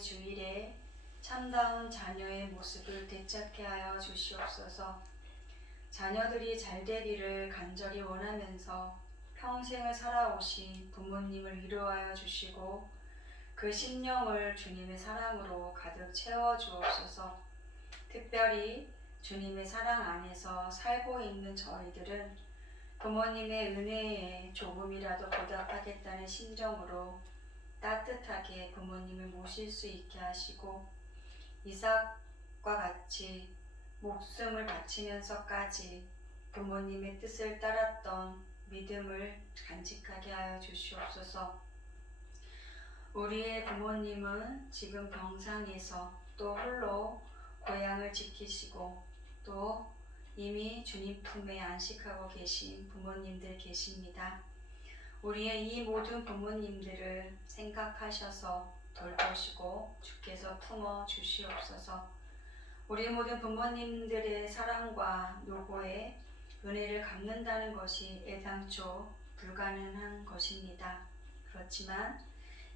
주일에 참다운 자녀의 모습을 되찾게 하여 주시옵소서. 자녀들이 잘되기를 간절히 원하면서 평생을 살아오신 부모님을 위로하여 주시고 그 심령을 주님의 사랑으로 가득 채워 주옵소서. 특별히 주님의 사랑 안에서 살고 있는 저희들은 부모님의 은혜에 조금이라도 보답하겠다는 심정으로 따뜻하게 부모님을 모실 수 있게 하시고 이삭과 같이 목숨을 바치면서까지 부모님의 뜻을 따랐던 믿음을 간직하게 하여 주시옵소서. 우리의 부모님은 지금 병상에서 또 홀로 고향을 지키시고 또 이미 주님 품에 안식하고 계신 부모님들 계십니다. 우리의 이 모든 부모님들을 생각하셔서 돌보시고 주께서 품어 주시옵소서. 우리 모든 부모님들의 사랑과 노고에 은혜를 갚는다는 것이 애당초 불가능한 것입니다. 그렇지만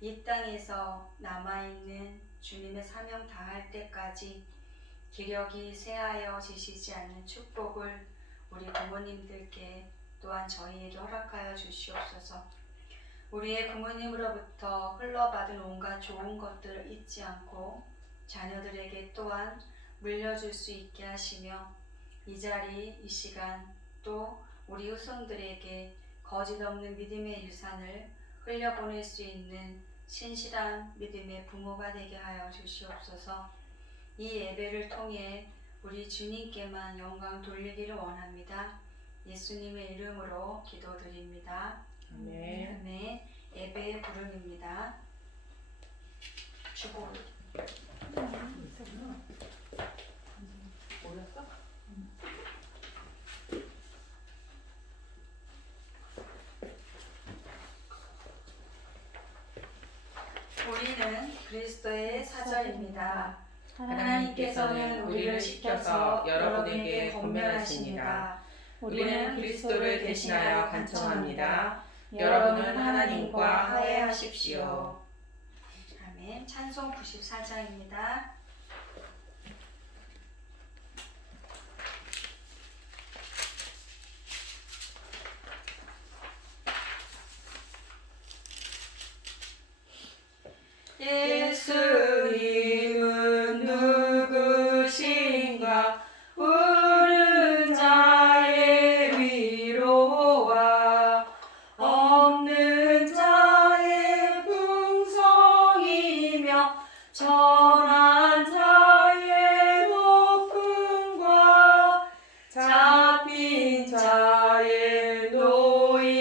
이 땅에서 남아있는 주님의 사명 다할 때까지 기력이 쇠하여 지시지 않는 축복을 우리 부모님들께 또한 저희에게 허락하여 주시옵소서. 우리의 부모님으로부터 흘러받은 온갖 좋은 것들을 잊지 않고 자녀들에게 또한 물려줄 수 있게 하시며 이 자리, 이 시간 또 우리 후손들에게 거짓 없는 믿음의 유산을 흘려보낼 수 있는 신실한 믿음의 부모가 되게 하여 주시옵소서. 이 예배를 통해 우리 주님께만 영광 돌리기를 원합니다. 예수님의 이름으로 기도드립니다. 아멘. 아멘. 예배의 부름입니다. 주보. 올렸어? 우리는 그리스도의 사절입니다. 하나님께서는 우리를 시켜서 여러분에게 권면하십니다. 우리는 그리스도를 대신하여 간청합니다. 여러분은 하나님과 화해하십시오. 아멘. 찬송 94장입니다. 예수님은 누구신가? 우는 자의 위로와 없는 자의 풍성이며 전한 자의 높음과 잡힌 자의 노임되고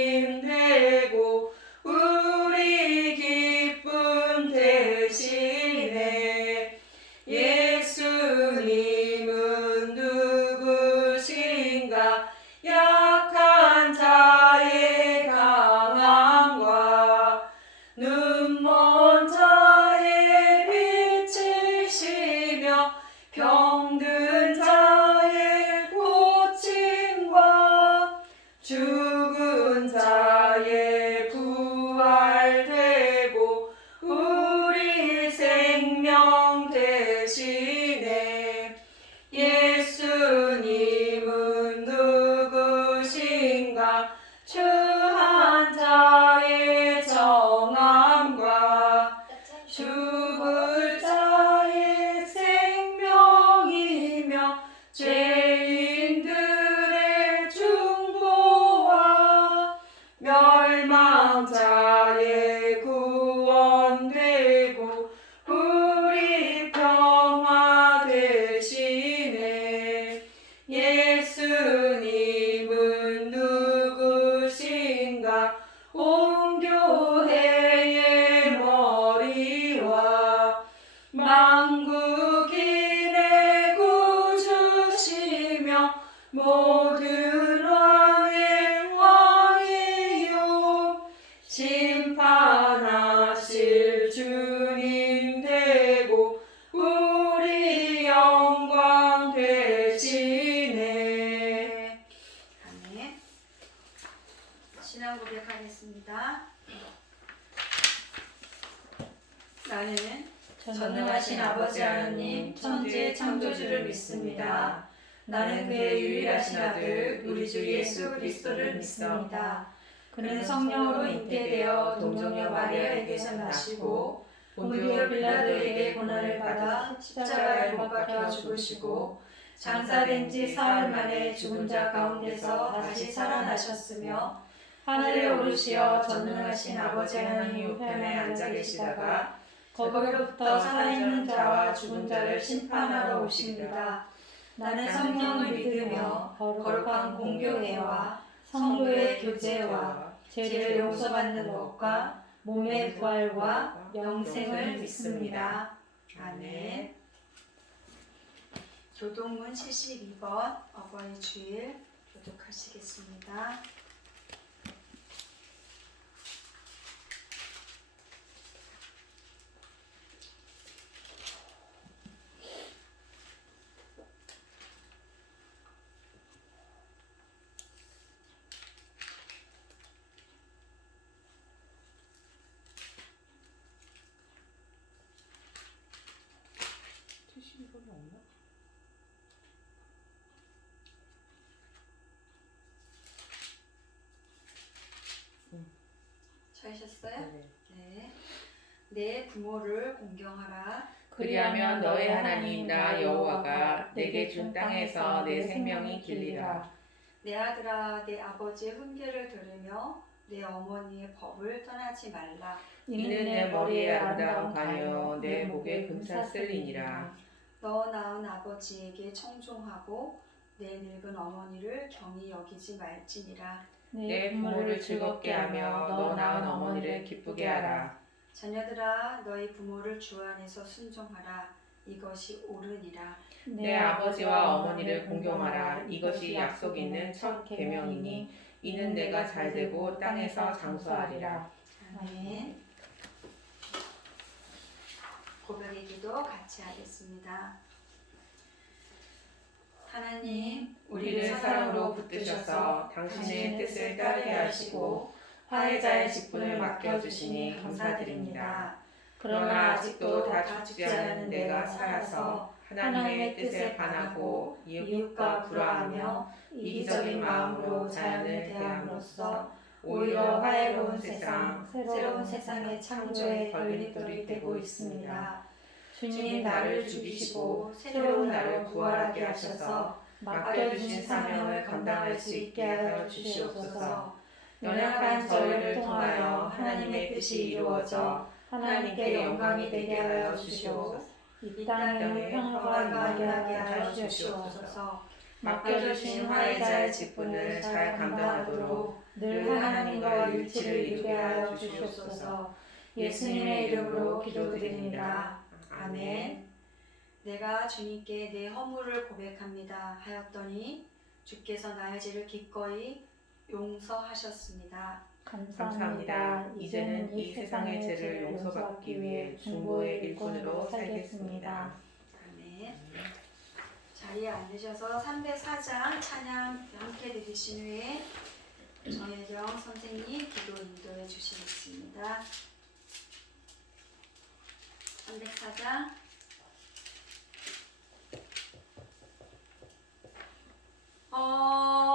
우리 기쁨 대신에 예수님은 누구신가? 약한 자의 강함과 눈먼 자의 빛이시며 병든 자의 고침과 죽은 자의 부활되고 우리 생명 대신에 예수님은 누구신가? 추한 자의 정함과 죽을 자의 생명이며 죄인들의 중보와 멸망자의 구원되고 우리 전능하신 아버지 하나님 천지의 창조주를 믿습니다. 나는 그의 유일하신 아들 우리 주 예수 그리스도를 믿습니다. 그는 성령으로 잉태되어 동정녀 마리아에게서 나시고 본디오 빌라도에게 고난을 받아 십자가에 못 박혀 죽으시고 장사된 지 사흘 만에 죽은 자 가운데서 다시 살아나셨으며 하늘에 오르시어 전능하신 아버지 하나님 우편에 앉아 계시다가 거기로부터 살아있는 자와 죽은 자를 심판하러 오십니다. 나는 성령을 믿으며 거룩한 공교회와 성도의 교제와 죄를 용서받는 것과 몸의 부활과 영생을 믿습니다. 아멘. 교동문 72번 어버이 주일 교독하시겠습니다. 찾으셨어요? 네. 내 부모를 공경하라. 그리하면 너의 하나님 나 여호와가 내게 준 땅에서 내 생명이 길리라. 내 아들아 내 아버지의 훈계를 들으며 내 어머니의 법을 떠나지 말라. 이는 내 머리에 아름다운 가며 내 목에 금사슬이니라. 너 낳은 아버지에게 청종하고 내 늙은 어머니를 경히 여기지 말지니라. 내 부모를 즐겁게 하며 너 낳은 어머니를 기쁘게 하라. 자녀들아 너희 부모를 주 안에서 순종하라. 이것이 옳으니라. 내 아버지와 어머니를 공경하라. 이것이 약속 있는 첫 계명이니 이는 내가 잘되고 땅에서 장수하리라. 아멘. 고백의 기도 같이 하겠습니다. 하나님, 우리를 사랑으로 붙드셔서 당신의 뜻을 따르게 하시고 화해자의 직분을 맡겨주시니 감사드립니다. 그러나 아직도 다 죽지 않은 내가 살아서 하나님의 뜻에 반하고 이웃과 불화하며 이기적인 마음으로 자연을 대함으로써 오히려 화해로운 세상, 새로운 세상의 창조에 걸림돌이 되고 있습니다. 주님 나를 죽이시고 새로운 나를 부활하게 하셔서 맡겨주신 사명을 감당할 수 있게 하여 주시옵소서. 연약한 저희를 통하여 하나님의 뜻이 이루어져 하나님께 영광이 되게 하여 주시옵소서. 이 땅에 평화가 임하게 하여 주시옵소서. 맡겨주신 화해자의 직분을 잘 감당하도록 늘 하나님과 일치를 이루게 하여 주시옵소서. 예수님의 이름으로 기도드립니다. 아멘. 내가 주님께 내 허물을 고백합니다 하였더니 주께서 나의 죄를 기꺼이 용서하셨습니다. 감사합니다. 이제는 이 세상의 죄를 용서받기 위해 중보의 일꾼으로 살겠습니다. 아멘. 자리에 앉으셔서 304장 찬양 함께 들으신 후에 정혜정 선생님 기도 인도해 주시겠습니다. 304장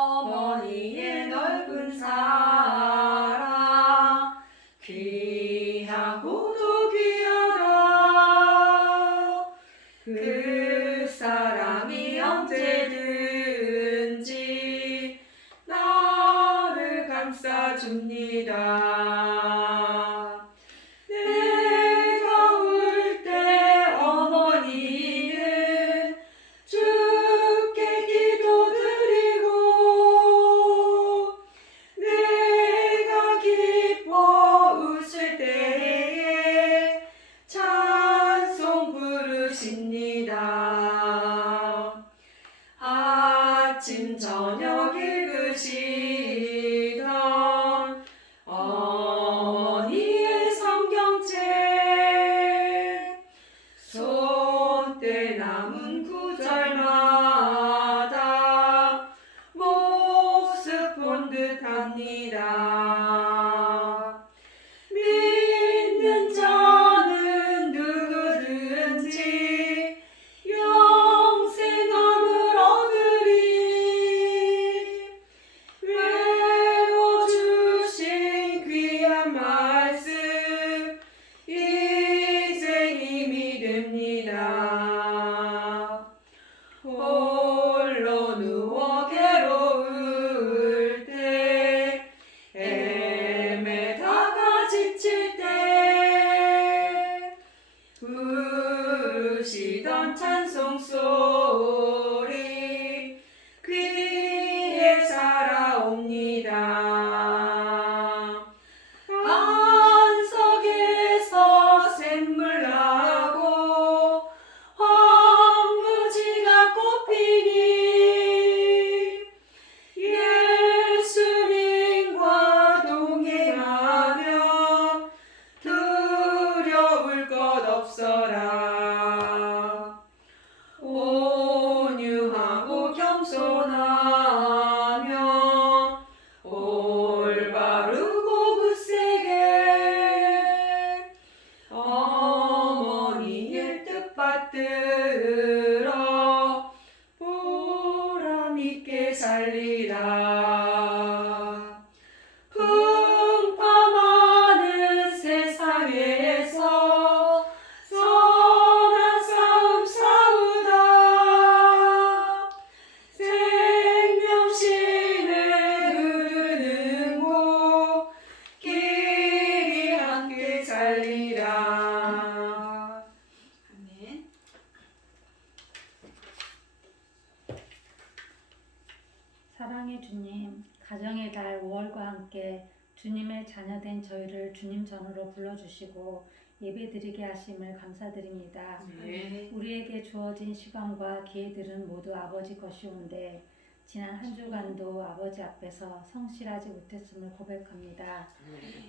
어머니의 넓은 사랑 귀하고도 귀하다. 그 사랑이 언제든지 나를 감싸줍니다. 내 부르시던 찬송 소리 귀에 살아옵니다. 반석에서 샘물 나고 황무지가 꽃피니 예수님과 동행하며 두려울 것 없어라. 온유하고 겸손하며 올바르고 굳세게 어머니의 뜻 받들어 보람 있게 살리라. 풍파많은 세상에서 선한 싸움 싸우다 생명신을 흐르는 곳 길이 함께 살리라. 아멘. 사랑의 주님, 가정의 달 5월과 함께 주님의 자녀된 저희를 주님 전으로 불러주시고 예배드리게 하심을 감사드립니다. 아멘. 우리에게 주어진 시간과 기회들은 모두 아버지 것이온데 지난 한 주간도 아버지 앞에서 성실하지 못했음을 고백합니다.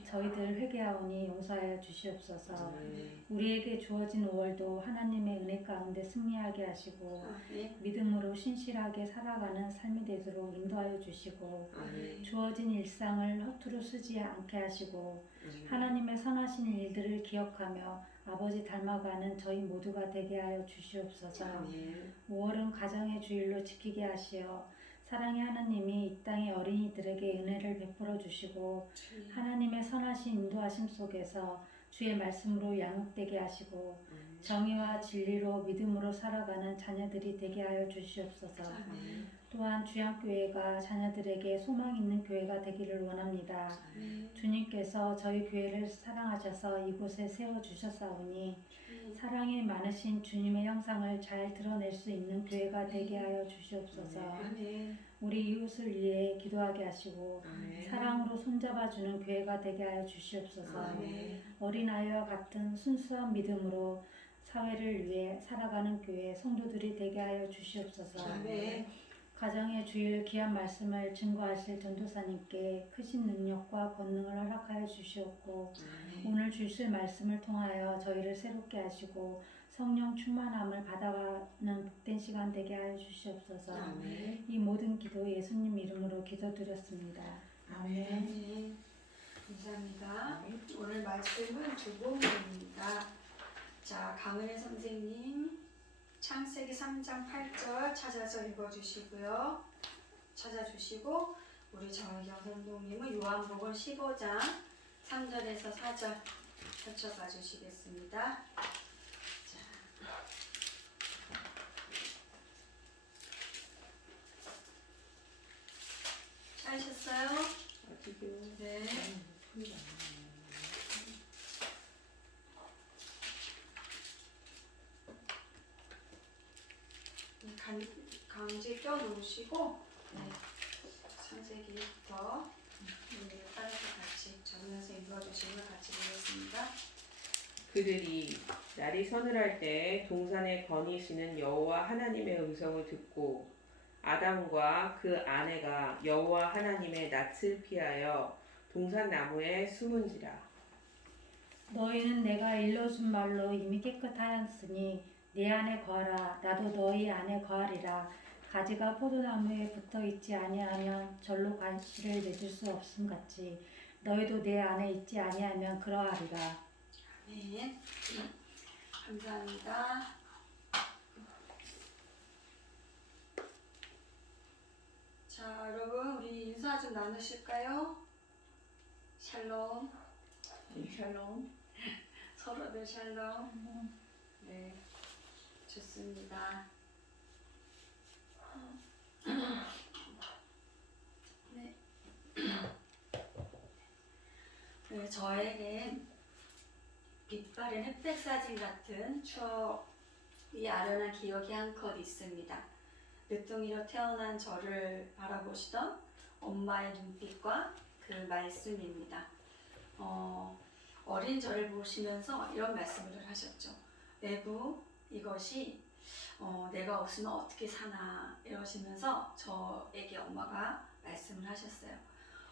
저희들 회개하오니 용서하여 주시옵소서. 우리에게 주어진 5월도 하나님의 은혜 가운데 승리하게 하시고 아멘. 믿음으로 신실하게 살아가는 삶이 되도록 인도하여 주시고 주어진 일상을 허투루 쓰지 않게 하시고 하나님의 선하신 일들을 기억하며 아버지 닮아가는 저희 모두가 되게 하여 주시옵소서. 5월은 가정의 주일로 지키게 하시어 사랑의 하나님이 이 땅의 어린이들에게 은혜를 베풀어 주시고 하나님의 선하신 인도하심 속에서 주의 말씀으로 양육되게 하시고 정의와 진리로 믿음으로 살아가는 자녀들이 되게 하여 주시옵소서. 또한 주양교회가 자녀들에게 소망 있는 교회가 되기를 원합니다. 주님께서 저희 교회를 사랑하셔서 이곳에 세워주셨사오니 사랑이 많으신 주님의 형상을 잘 드러낼 수 있는 교회가 되게 하여 주시옵소서. 우리 이웃을 위해 기도하게 하시고 사랑으로 손잡아주는 교회가 되게 하여 주시옵소서. 어린아이와 같은 순수한 믿음으로 사회를 위해 살아가는 교회 성도들이 되게 하여 주시옵소서. 가정의 주일 귀한 말씀을 증거하실 전도사님께 크신 능력과 권능을 허락하여 주시옵고 오늘 주실 말씀을 통하여 저희를 새롭게 하시고 성령 충만함을 받아가는 복된 시간 되게 하여 주시옵소서. 이 모든 기도 예수님 이름으로 기도드렸습니다. 아멘. 감사합니다. 오늘 말씀은 두 부분입니다. 자, 강은혜 선생님 창세기 3장 8절 찾아서 읽어주시고요. 찾아주시고 우리 정혜경 선동님은 요한복음 15장 3절에서 4절 펼쳐봐 주시겠습니다. 찾으셨어요? 네. 강제 껴놓으시고 창세기부터 따라서 같이 적으면서 읽어주시면 같이 보겠습니다. 그들이 날이 서늘할 때 동산에 거니시는 여호와 하나님의 음성을 듣고 아담과 그 아내가 여호와 하나님의 낯을 피하여 동산 나무에 숨은지라. 너희는 내가 일러준 말로 이미 깨끗하였으니 내 안에 거하라. 나도 너희 안에 거하리라. 가지가 포도나무에 붙어있지 아니하면 절로 가시를 맺을 수 없음 같이 너희도 내 안에 있지 아니하면 그러하리라. 아멘. 감사합니다. 자, 여러분 우리 인사 좀 나누실까요? 샬롬. 샬롬. 서로들 샬롬. 네, 좋습니다. 네. 네, 저에겐 빛바랜 흑백 사진 같은 추억이 아련한 기억이 한컷 있습니다. 늦둥이로 태어난 저를 바라보시던 엄마의 눈빛과 그 말씀입니다. 어린 저를 보시면서 이런 말씀을 하셨죠. 내부 이것이 내가 없으면 어떻게 사나 이러시면서 저에게 엄마가 말씀을 하셨어요.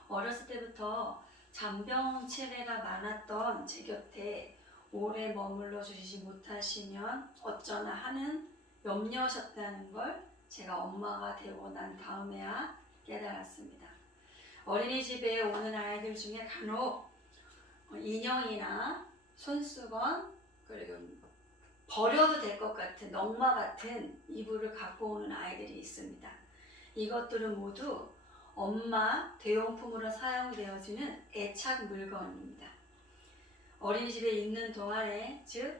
어렸을 때부터 잔병치레가 많았던 제 곁에 오래 머물러 주시지 못하시면 어쩌나 하는 염려하셨다는 걸 제가 엄마가 되고 난 다음에야 깨달았습니다. 어린이집에 오는 아이들 중에 간혹 인형이나 손수건 그리고 버려도 될 것 같은 넝마 같은 이불을 갖고 오는 아이들이 있습니다. 이것들은 모두 엄마 대용품으로 사용되어지는 애착 물건입니다. 어린이집에 있는 동안에 즉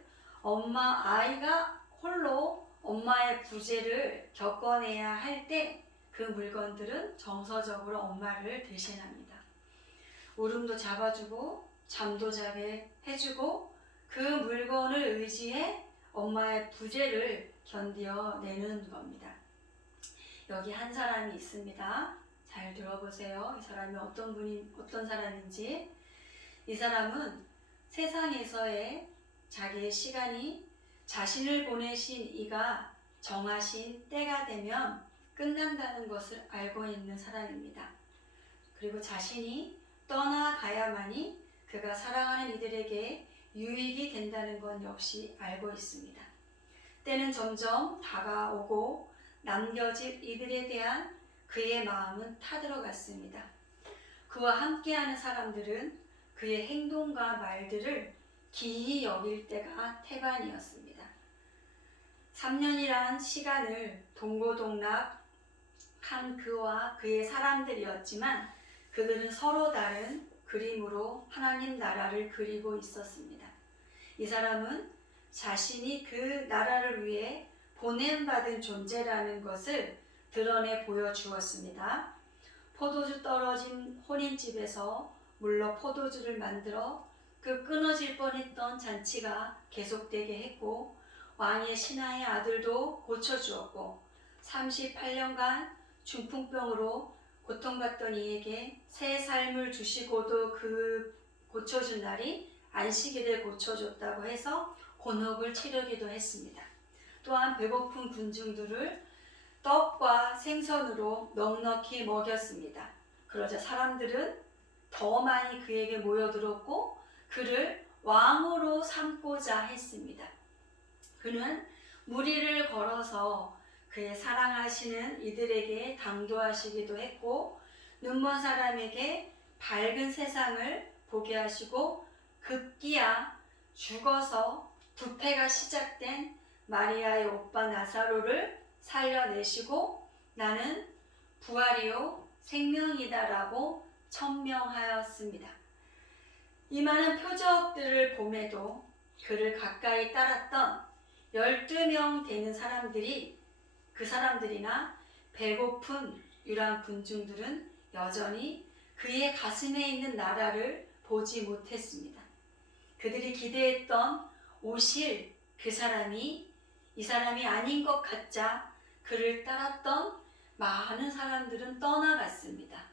아이가 홀로 엄마의 부재를 겪어내야 할 때 그 물건들은 정서적으로 엄마를 대신합니다. 울음도 잡아주고 잠도 자게 해주고 그 물건을 의지해 엄마의 부재를 견뎌내는 겁니다. 여기 한 사람이 있습니다. 잘 들어보세요. 이 사람이 어떤 사람인지. 이 사람은 세상에서의 자기의 시간이 자신을 보내신 이가 정하신 때가 되면 끝난다는 것을 알고 있는 사람입니다. 그리고 자신이 떠나가야만이 그가 사랑하는 이들에게 유익이 된다는 건 역시 알고 있습니다. 때는 점점 다가오고 남겨질 이들에 대한 그의 마음은 타들어갔습니다. 그와 함께하는 사람들은 그의 행동과 말들을 기이 여길 때가 태반이었습니다. 3년이란 시간을 동고동락한 그와 그의 사람들이었지만 그들은 서로 다른 그림으로 하나님 나라를 그리고 있었습니다. 이 사람은 자신이 그 나라를 위해 보냄받은 존재라는 것을 드러내 보여주었습니다. 포도주 떨어진 혼인집에서 물러 포도주를 만들어 그 끊어질 뻔했던 잔치가 계속되게 했고 왕의 신하의 아들도 고쳐주었고 38년간 중풍병으로 고통받던 이에게 새 삶을 주시고도 그 고쳐준 날이 안식일에 고쳐줬다고 해서 곤혹을 치르기도 했습니다. 또한 배고픈 군중들을 떡과 생선으로 넉넉히 먹였습니다. 그러자 사람들은 더 많이 그에게 모여들었고 그를 왕으로 삼고자 했습니다. 그는 무리를 걸어서 그의 사랑하시는 이들에게 당도하시기도 했고 눈먼 사람에게 밝은 세상을 보게 하시고 급기야 죽어서 부패가 시작된 마리아의 오빠 나사로를 살려내시고 나는 부활이요 생명이다라고 천명하였습니다. 이 많은 표적들을 봄에도 그를 가까이 따랐던 12명 되는 사람들이 그 사람들이나 배고픈 유랑 군중들은 여전히 그의 가슴에 있는 나라를 보지 못했습니다. 그들이 기대했던 오실 그 사람이 이 사람이 아닌 것 같자 그를 따랐던 많은 사람들은 떠나갔습니다.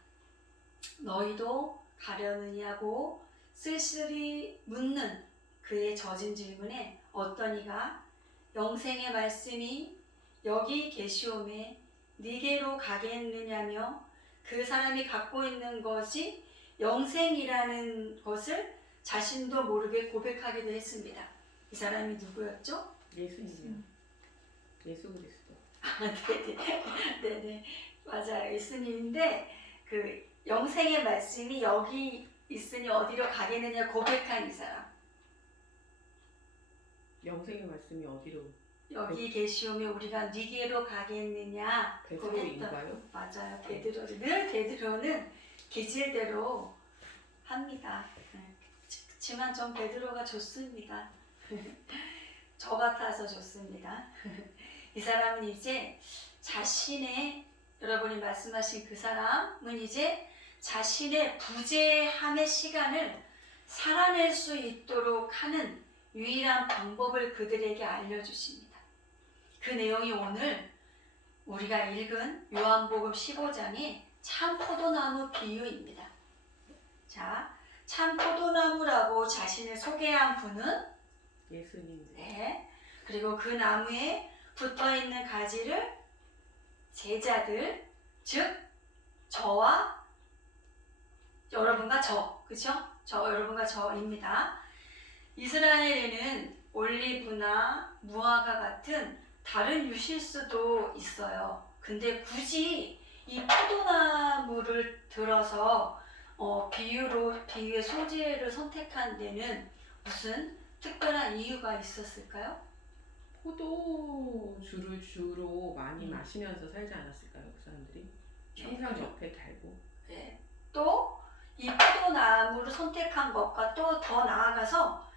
너희도 가려느냐고 쓸쓸히 묻는 그의 젖은 질문에 어떤 이가 영생의 말씀이 여기 계시오매 니게로 가겠느냐며 그 사람이 갖고 있는 것이 영생이라는 것을 자신도 모르게 고백하기도 했습니다. 이 사람이 누구였죠? 예수님이요. 예수 그리스도. 네네 맞아요. 예수님인데 그 영생의 말씀이 여기 있으니 어디로 가겠느냐 고백한 이 사람. 영생의 말씀이 어디로? 여기 계시오면 우리가 니게로 가겠느냐 베드로인가요? 맞아요. 베드로. 늘 베드로는 기질대로 합니다. 그렇지만 전 베드로가 좋습니다. 저 같아서 좋습니다. 이 사람은 이제 자신의 여러분이 말씀하신 그 사람은 이제 자신의 부재함의 시간을 살아낼 수 있도록 하는 유일한 방법을 그들에게 알려주십니다. 그 내용이 오늘 우리가 읽은 요한복음 15장의 참 포도나무 비유입니다. 자, 참 포도나무라고 자신을 소개한 분은 예수님. 네. 그리고 그 나무에 붙어있는 가지를 제자들, 즉 저와 여러분과 그쵸? 여러분과 저입니다. 이스라엘에는 올리브나 무화과 같은 다른 유실수도 있어요. 근데 굳이 이 포도나무를 들어서 비유의 소재를 선택한 데는 무슨 특별한 이유가 있었을까요? 포도주를 주로 많이 마시면서 살지 않았을까요? 그 사람들이? 항상 옆에 달고. 네. 또 이 포도나무를 선택한 것과 또 더 나아가서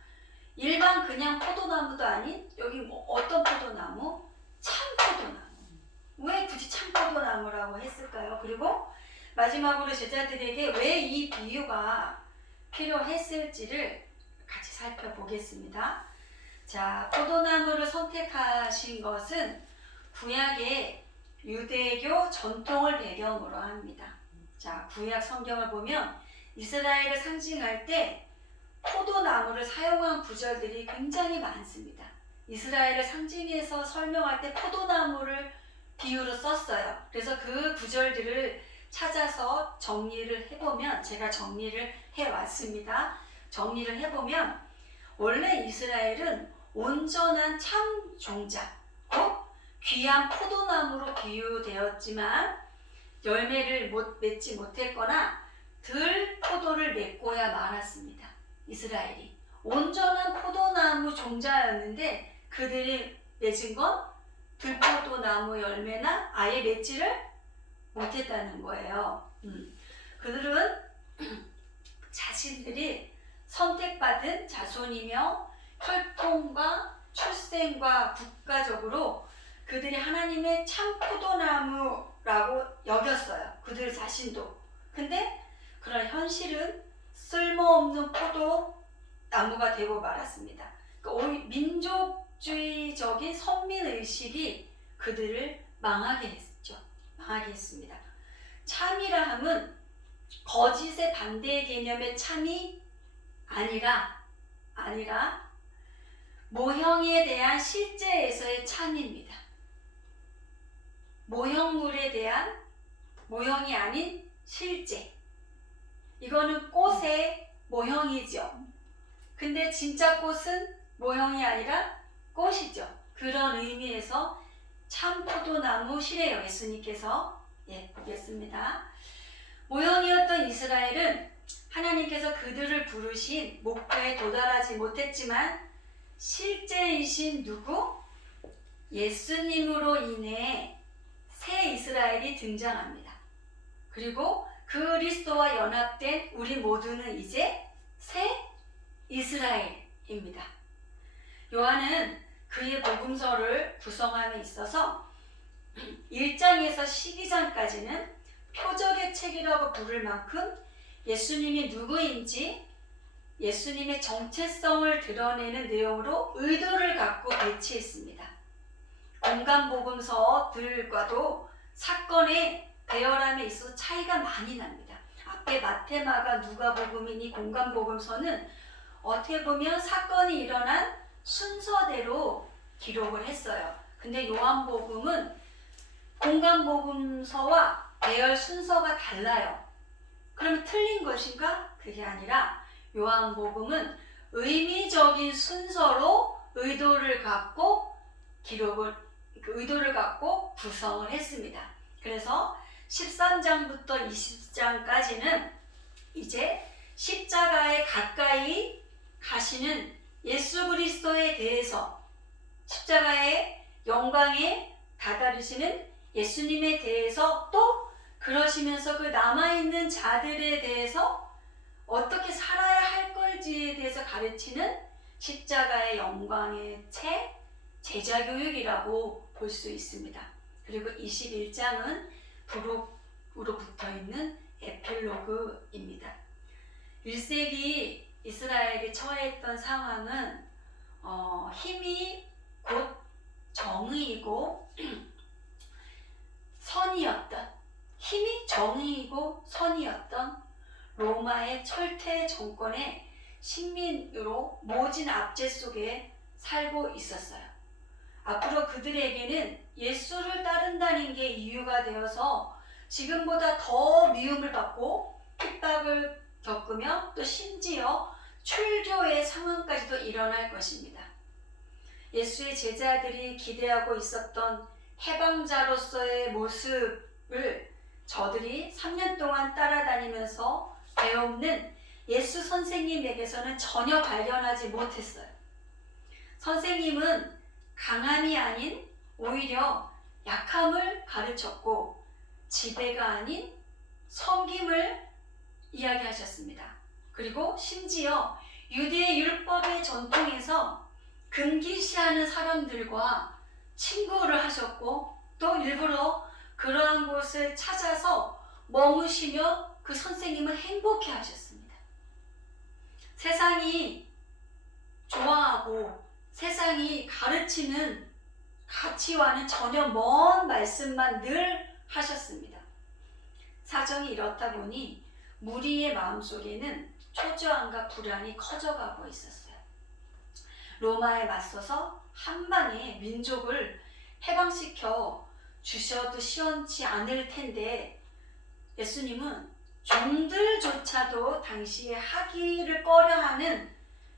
일반 그냥 포도나무도 아닌 여기 어떤 포도나무? 참 포도나무. 왜 굳이 참 포도나무라고 했을까요? 그리고 마지막으로 제자들에게 왜 이 비유가 필요했을지를 같이 살펴보겠습니다. 자, 포도나무를 선택하신 것은 구약의 유대교 전통을 배경으로 합니다. 자, 구약 성경을 보면 이스라엘을 상징할 때 포도나무를 사용한 구절들이 굉장히 많습니다. 이스라엘을 상징해서 설명할 때 포도나무를 비유로 썼어요. 그래서 그 구절들을 찾아서 정리를 해보면, 제가 정리를 해왔습니다. 정리를 해보면 원래 이스라엘은 온전한 참 종자, 곧 귀한 포도나무로 비유되었지만 열매를 맺지 못했거나 들 포도를 맺고야 말았습니다. 이스라엘이 온전한 포도나무 종자였는데 그들이 맺은 건 들포도나무 열매나 아예 맺지를 못했다는 거예요. 그들은 자신들이 선택받은 자손이며 혈통과 출생과 국가적으로 그들이 하나님의 참 포도나무라고 여겼어요. 그들 자신도. 근데 그런 현실은 쓸모없는 포도나무가 되고 말았습니다. 그러니까 민족주의적인 선민의식이 그들을 망하게 했죠. 망하게 했습니다. 참이라 함은 거짓의 반대 개념의 참이 아니라 모형에 대한 실제에서의 참입니다. 모형물에 대한 모형이 아닌 실제. 이거는 꽃의 모형이죠. 근데 진짜 꽃은 모형이 아니라 꽃이죠. 그런 의미에서 참 포도나무 시래요. 예수님께서 보겠습니다. 모형이었던 이스라엘은 하나님께서 그들을 부르신 목표에 도달하지 못했지만 실제이신 누구? 예수님으로 인해 새 이스라엘이 등장합니다. 그리고 그리스도와 연합된 우리 모두는 이제 새 이스라엘입니다. 요한은 그의 복음서를 구성함에 있어서 1장에서 12장까지는 표적의 책이라고 부를 만큼 예수님이 누구인지 예수님의 정체성을 드러내는 내용으로 의도를 갖고 배치했습니다. 공간복음서들과도 사건의 배열함에 있어서 차이가 많이 납니다. 앞에 마태, 마가, 누가복음이니 공간복음서는 어떻게 보면 사건이 일어난 순서대로 기록을 했어요. 근데 요한복음은 공간복음서와 배열 순서가 달라요. 그러면 틀린 것인가? 그게 아니라 요한복음은 의미적인 순서로 의도를 갖고 구성을 했습니다. 그래서 13장부터 20장까지는 이제 십자가에 가까이 가시는 예수 그리스도에 대해서, 십자가의 영광에 다다르시는 예수님에 대해서, 또 그러시면서 그 남아있는 자들에 대해서 어떻게 살아야 할 걸지에 대해서 가르치는 십자가의 영광의 책, 제자교육이라고 볼 수 있습니다. 그리고 21장은 부록으로 붙어있는 에필로그입니다. 1세기 이스라엘이 처해있던 상황은 힘이 곧 정의이고 선이었던, 힘이 정의이고 선이었던 로마의 철퇴 정권의 식민으로 모진 압제 속에 살고 있었어요. 앞으로 그들에게는 예수를 따른다는 게 이유가 되어서 지금보다 더 미움을 받고 핍박을 겪으며 또 심지어 출교의 상황까지도 일어날 것입니다. 예수의 제자들이 기대하고 있었던 해방자로서의 모습을 저들이 3년 동안 따라다니면서 배움는 예수 선생님에게서는 전혀 발견하지 못했어요. 선생님은 강함이 아닌 오히려 약함을 가르쳤고 지배가 아닌 섬김을 이야기하셨습니다. 그리고 심지어 유대 율법의 전통에서 금기시하는 사람들과 친구를 하셨고 또 일부러 그러한 곳을 찾아서 머무시며 그 선생님을 행복해 하셨습니다. 세상이 좋아하고 세상이 가르치는 가치와는 전혀 먼 말씀만 늘 하셨습니다. 사정이 이렇다 보니 무리의 마음속에는 초조함과 불안이 커져가고 있었어요. 로마에 맞서서 한 방에 민족을 해방시켜 주셔도 시원치 않을 텐데 예수님은 종들조차도 당시에 하기를 꺼려하는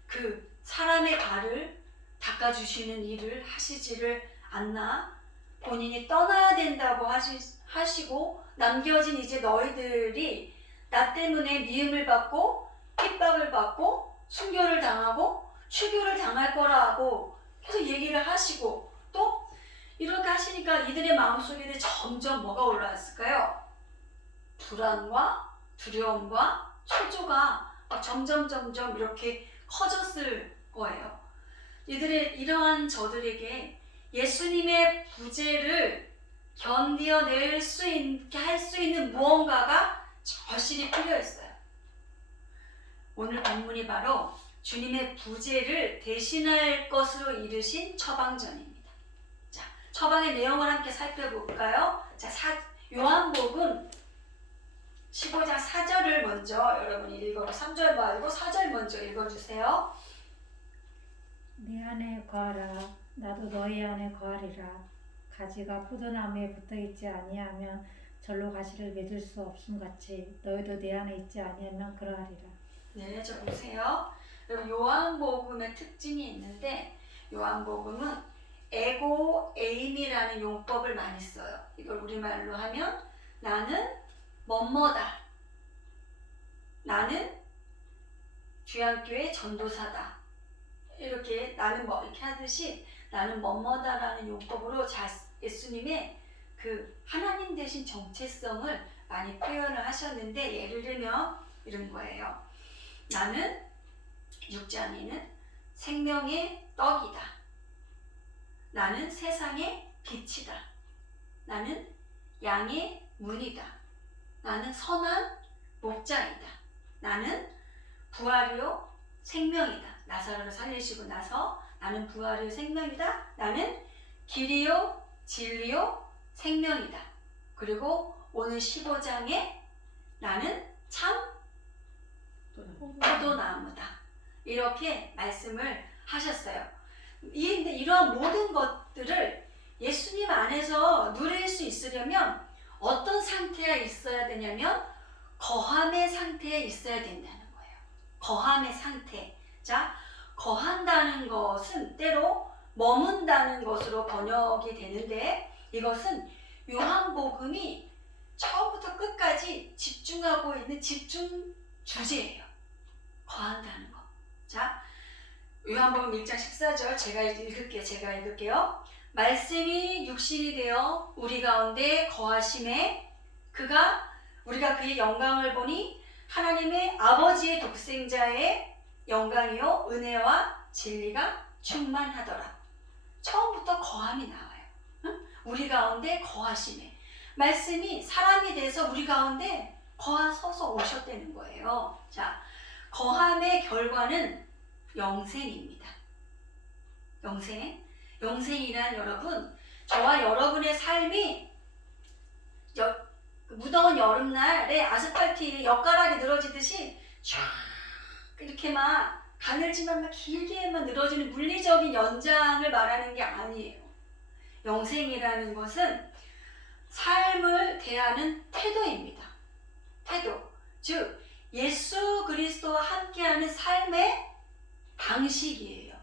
그 사람의 발을 닦아주시는 일을 하시지를 않나 본인이 떠나야 된다고 하시고 남겨진 이제 너희들이 나 때문에 미움을 받고 핍박을 받고 순교를 당하고 추교를 당할 거라고 계속 얘기를 하시고 또 이렇게 하시니까 이들의 마음속에는 점점 뭐가 올라왔을까요? 불안과 두려움과 초조가 점점 이렇게 커졌을 거예요. 이들의 이러한 저들에게 예수님의 부재를 견뎌낼 수 있게 할 수 있는 무언가가 절실히 필요했어요. 오늘 본문이 바로 주님의 부재를 대신할 것으로 이르신 처방전입니다. 자, 처방의 내용을 함께 살펴볼까요? 자, 요한복음 15장 4절을 먼저 여러분이 읽어보 3절 말고 4절 먼저 읽어주세요. 내 안에 거하라 나도 너희 안에 거하리라. 가지가 포도나무에 붙어있지 아니하면 절로 가시를 맺을 수 없음같이 너희도 내 안에 있지 아니하면 그러하리라. 네, 저 보세요. 여러분 요한복음의 특징이 있는데 요한복음은 에고 에임이라는 용법을 많이 써요. 이걸 우리말로 하면 나는 뭐뭐다. 나는 귀한교회 전도사다. 이렇게 나는 뭐 이렇게 하듯이 나는 뭐뭐다라는 용법으로 예수님의 그 하나님 되신 정체성을 많이 표현을 하셨는데 예를 들면 이런 거예요. 나는 육지 안에는 생명의 떡이다. 나는 세상의 빛이다. 나는 양의 문이다. 나는 선한 목자이다. 나는 부활이요 생명이다. 나사로를 살리시고 나서 나는 부활이요 생명이다. 나는 길이요 진리요 생명이다. 그리고 오늘 15장에 나는 참 포도나무다. 이렇게 말씀을 하셨어요. 근데 이러한 모든 것들을 예수님 안에서 누릴 수 있으려면 어떤 상태가 있어야 되냐면 거함의 상태에 있어야 된다는 거예요. 거함의 상태. 자, 거한다는 것은 때로 머문다는 것으로 번역이 되는데 이것은 요한복음이 처음부터 끝까지 집중하고 있는 집중 주제예요. 거한다는 거. 자, 요한복음 1장 14절 제가 읽을게요. 말씀이 육신이 되어 우리 가운데 거하심에 우리가 그의 영광을 보니 하나님의 아버지의 독생자의 영광이요 은혜와 진리가 충만하더라. 처음부터 거함이 나와요. 응? 우리 가운데 거하심에 말씀이 사람이 돼서 우리 가운데 거하셔서 오셨다는 거예요. 자, 거함의 결과는 영생입니다. 영생이란 여러분, 저와 여러분의 삶이 무더운 여름날에 아스팔트에 엿가락이 늘어지듯이 쫙 이렇게 막 가늘지만 막 길게만 늘어지는 물리적인 연장을 말하는 게 아니에요. 영생이라는 것은 삶을 대하는 태도입니다. 태도. 즉 예수 그리스도와 함께하는 삶의 방식이에요.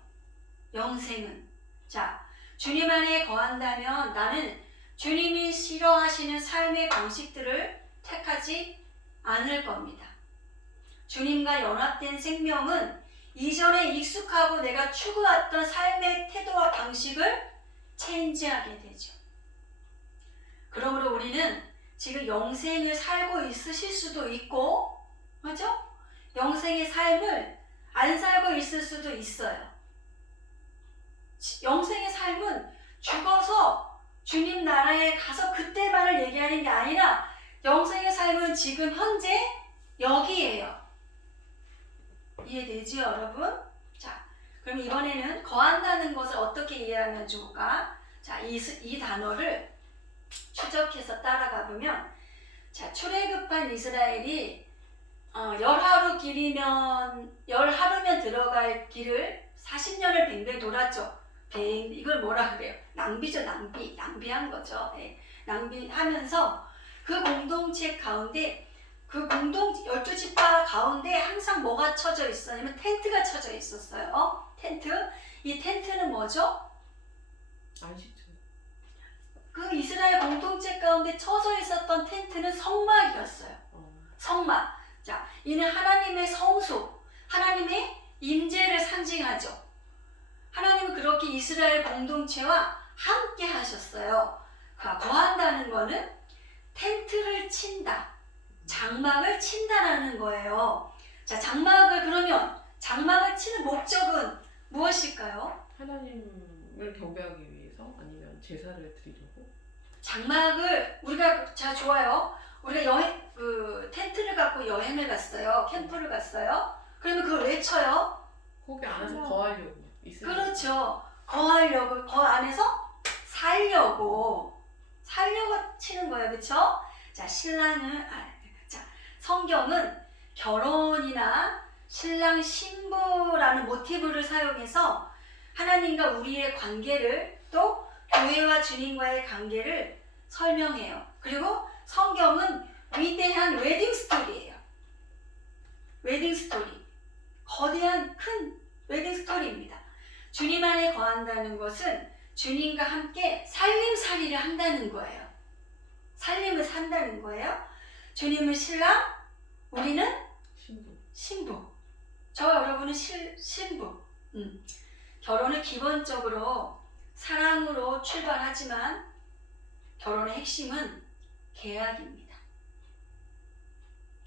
영생은. 자, 주님 안에 거한다면 나는 주님이 싫어하시는 삶의 방식들을 택하지 않을 겁니다. 주님과 연합된 생명은 이전에 익숙하고 내가 추구했던 삶의 태도와 방식을 체인지하게 되죠. 그러므로 우리는 지금 영생을 살고 있으실 수도 있고, 맞죠? 영생의 삶을 안 살고 있을 수도 있어요. 영생의 삶은 죽어서 주님 나라에 가서 그때만을 얘기하는 게 아니라 영생의 삶은 지금 현재 여기에요. 이해되죠, 여러분? 자, 그럼 이번에는 거한다는 것을 어떻게 이해하면 좋을까? 자, 이 단어를 추적해서 따라가 보면, 자, 출애굽한 이스라엘이 10하루면 들어갈 길을 40년을 뱅뱅 돌았죠. 이걸 뭐라 그래요? 낭비죠, 낭비한 거죠. 네. 낭비하면서 그 공동체 가운데, 그 12지파 가운데 항상 뭐가 쳐져 있었냐면 텐트가 쳐져 있었어요. 텐트. 이 텐트는 뭐죠? 안식처. 그 이스라엘 공동체 가운데 쳐져 있었던 텐트는 성막이었어요. 성막. 자, 이는 하나님의 성소, 하나님의 임재를 상징하죠. 하나님은 그렇게 이스라엘 공동체와 함께 하셨어요. 거한다는 거는 텐트를 친다, 장막을 친다라는 거예요. 자, 그러면 장막을 치는 목적은 무엇일까요? 하나님을 경배하기 위해서 아니면 제사를 드리려고? 장막을 좋아요. 우리가 텐트를 갖고 여행을 갔어요. 캠프를 갔어요. 그러면 그걸 왜 쳐요? 거기 안에서 거하려고. 그렇죠. 거하려고, 거 안에서 살려고 치는 거예요. 그렇죠? 자, 성경은 결혼이나 신랑 신부라는 모티브를 사용해서 하나님과 우리의 관계를, 또 교회와 주님과의 관계를 설명해요. 그리고 성경은 위대한 웨딩 스토리예요. 웨딩 스토리. 거대한 큰 웨딩 스토리입니다. 주님 안에 거한다는 것은 주님과 함께 살림살이를 한다는 거예요. 살림을 산다는 거예요. 주님은 신랑, 우리는 신부. 저와 여러분은 신부. 결혼은 기본적으로 사랑으로 출발하지만 결혼의 핵심은 계약입니다.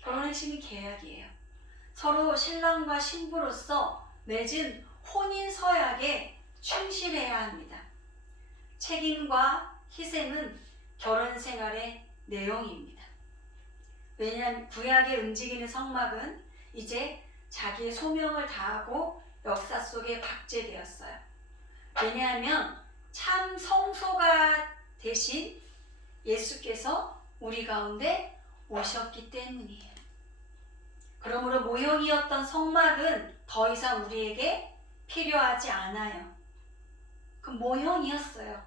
결혼의 핵심이 계약이에요. 서로 신랑과 신부로서 맺은 혼인 서약에 충실해야 합니다. 책임과 희생은 결혼 생활의 내용입니다. 왜냐하면 구약에 움직이는 성막은 이제 자기의 소명을 다하고 역사 속에 박제되었어요. 왜냐하면 참 성소가 되신 예수께서 우리 가운데 오셨기 때문이에요. 그러므로 모형이었던 성막은 더 이상 우리에게 필요하지 않아요. 그 모형이었어요.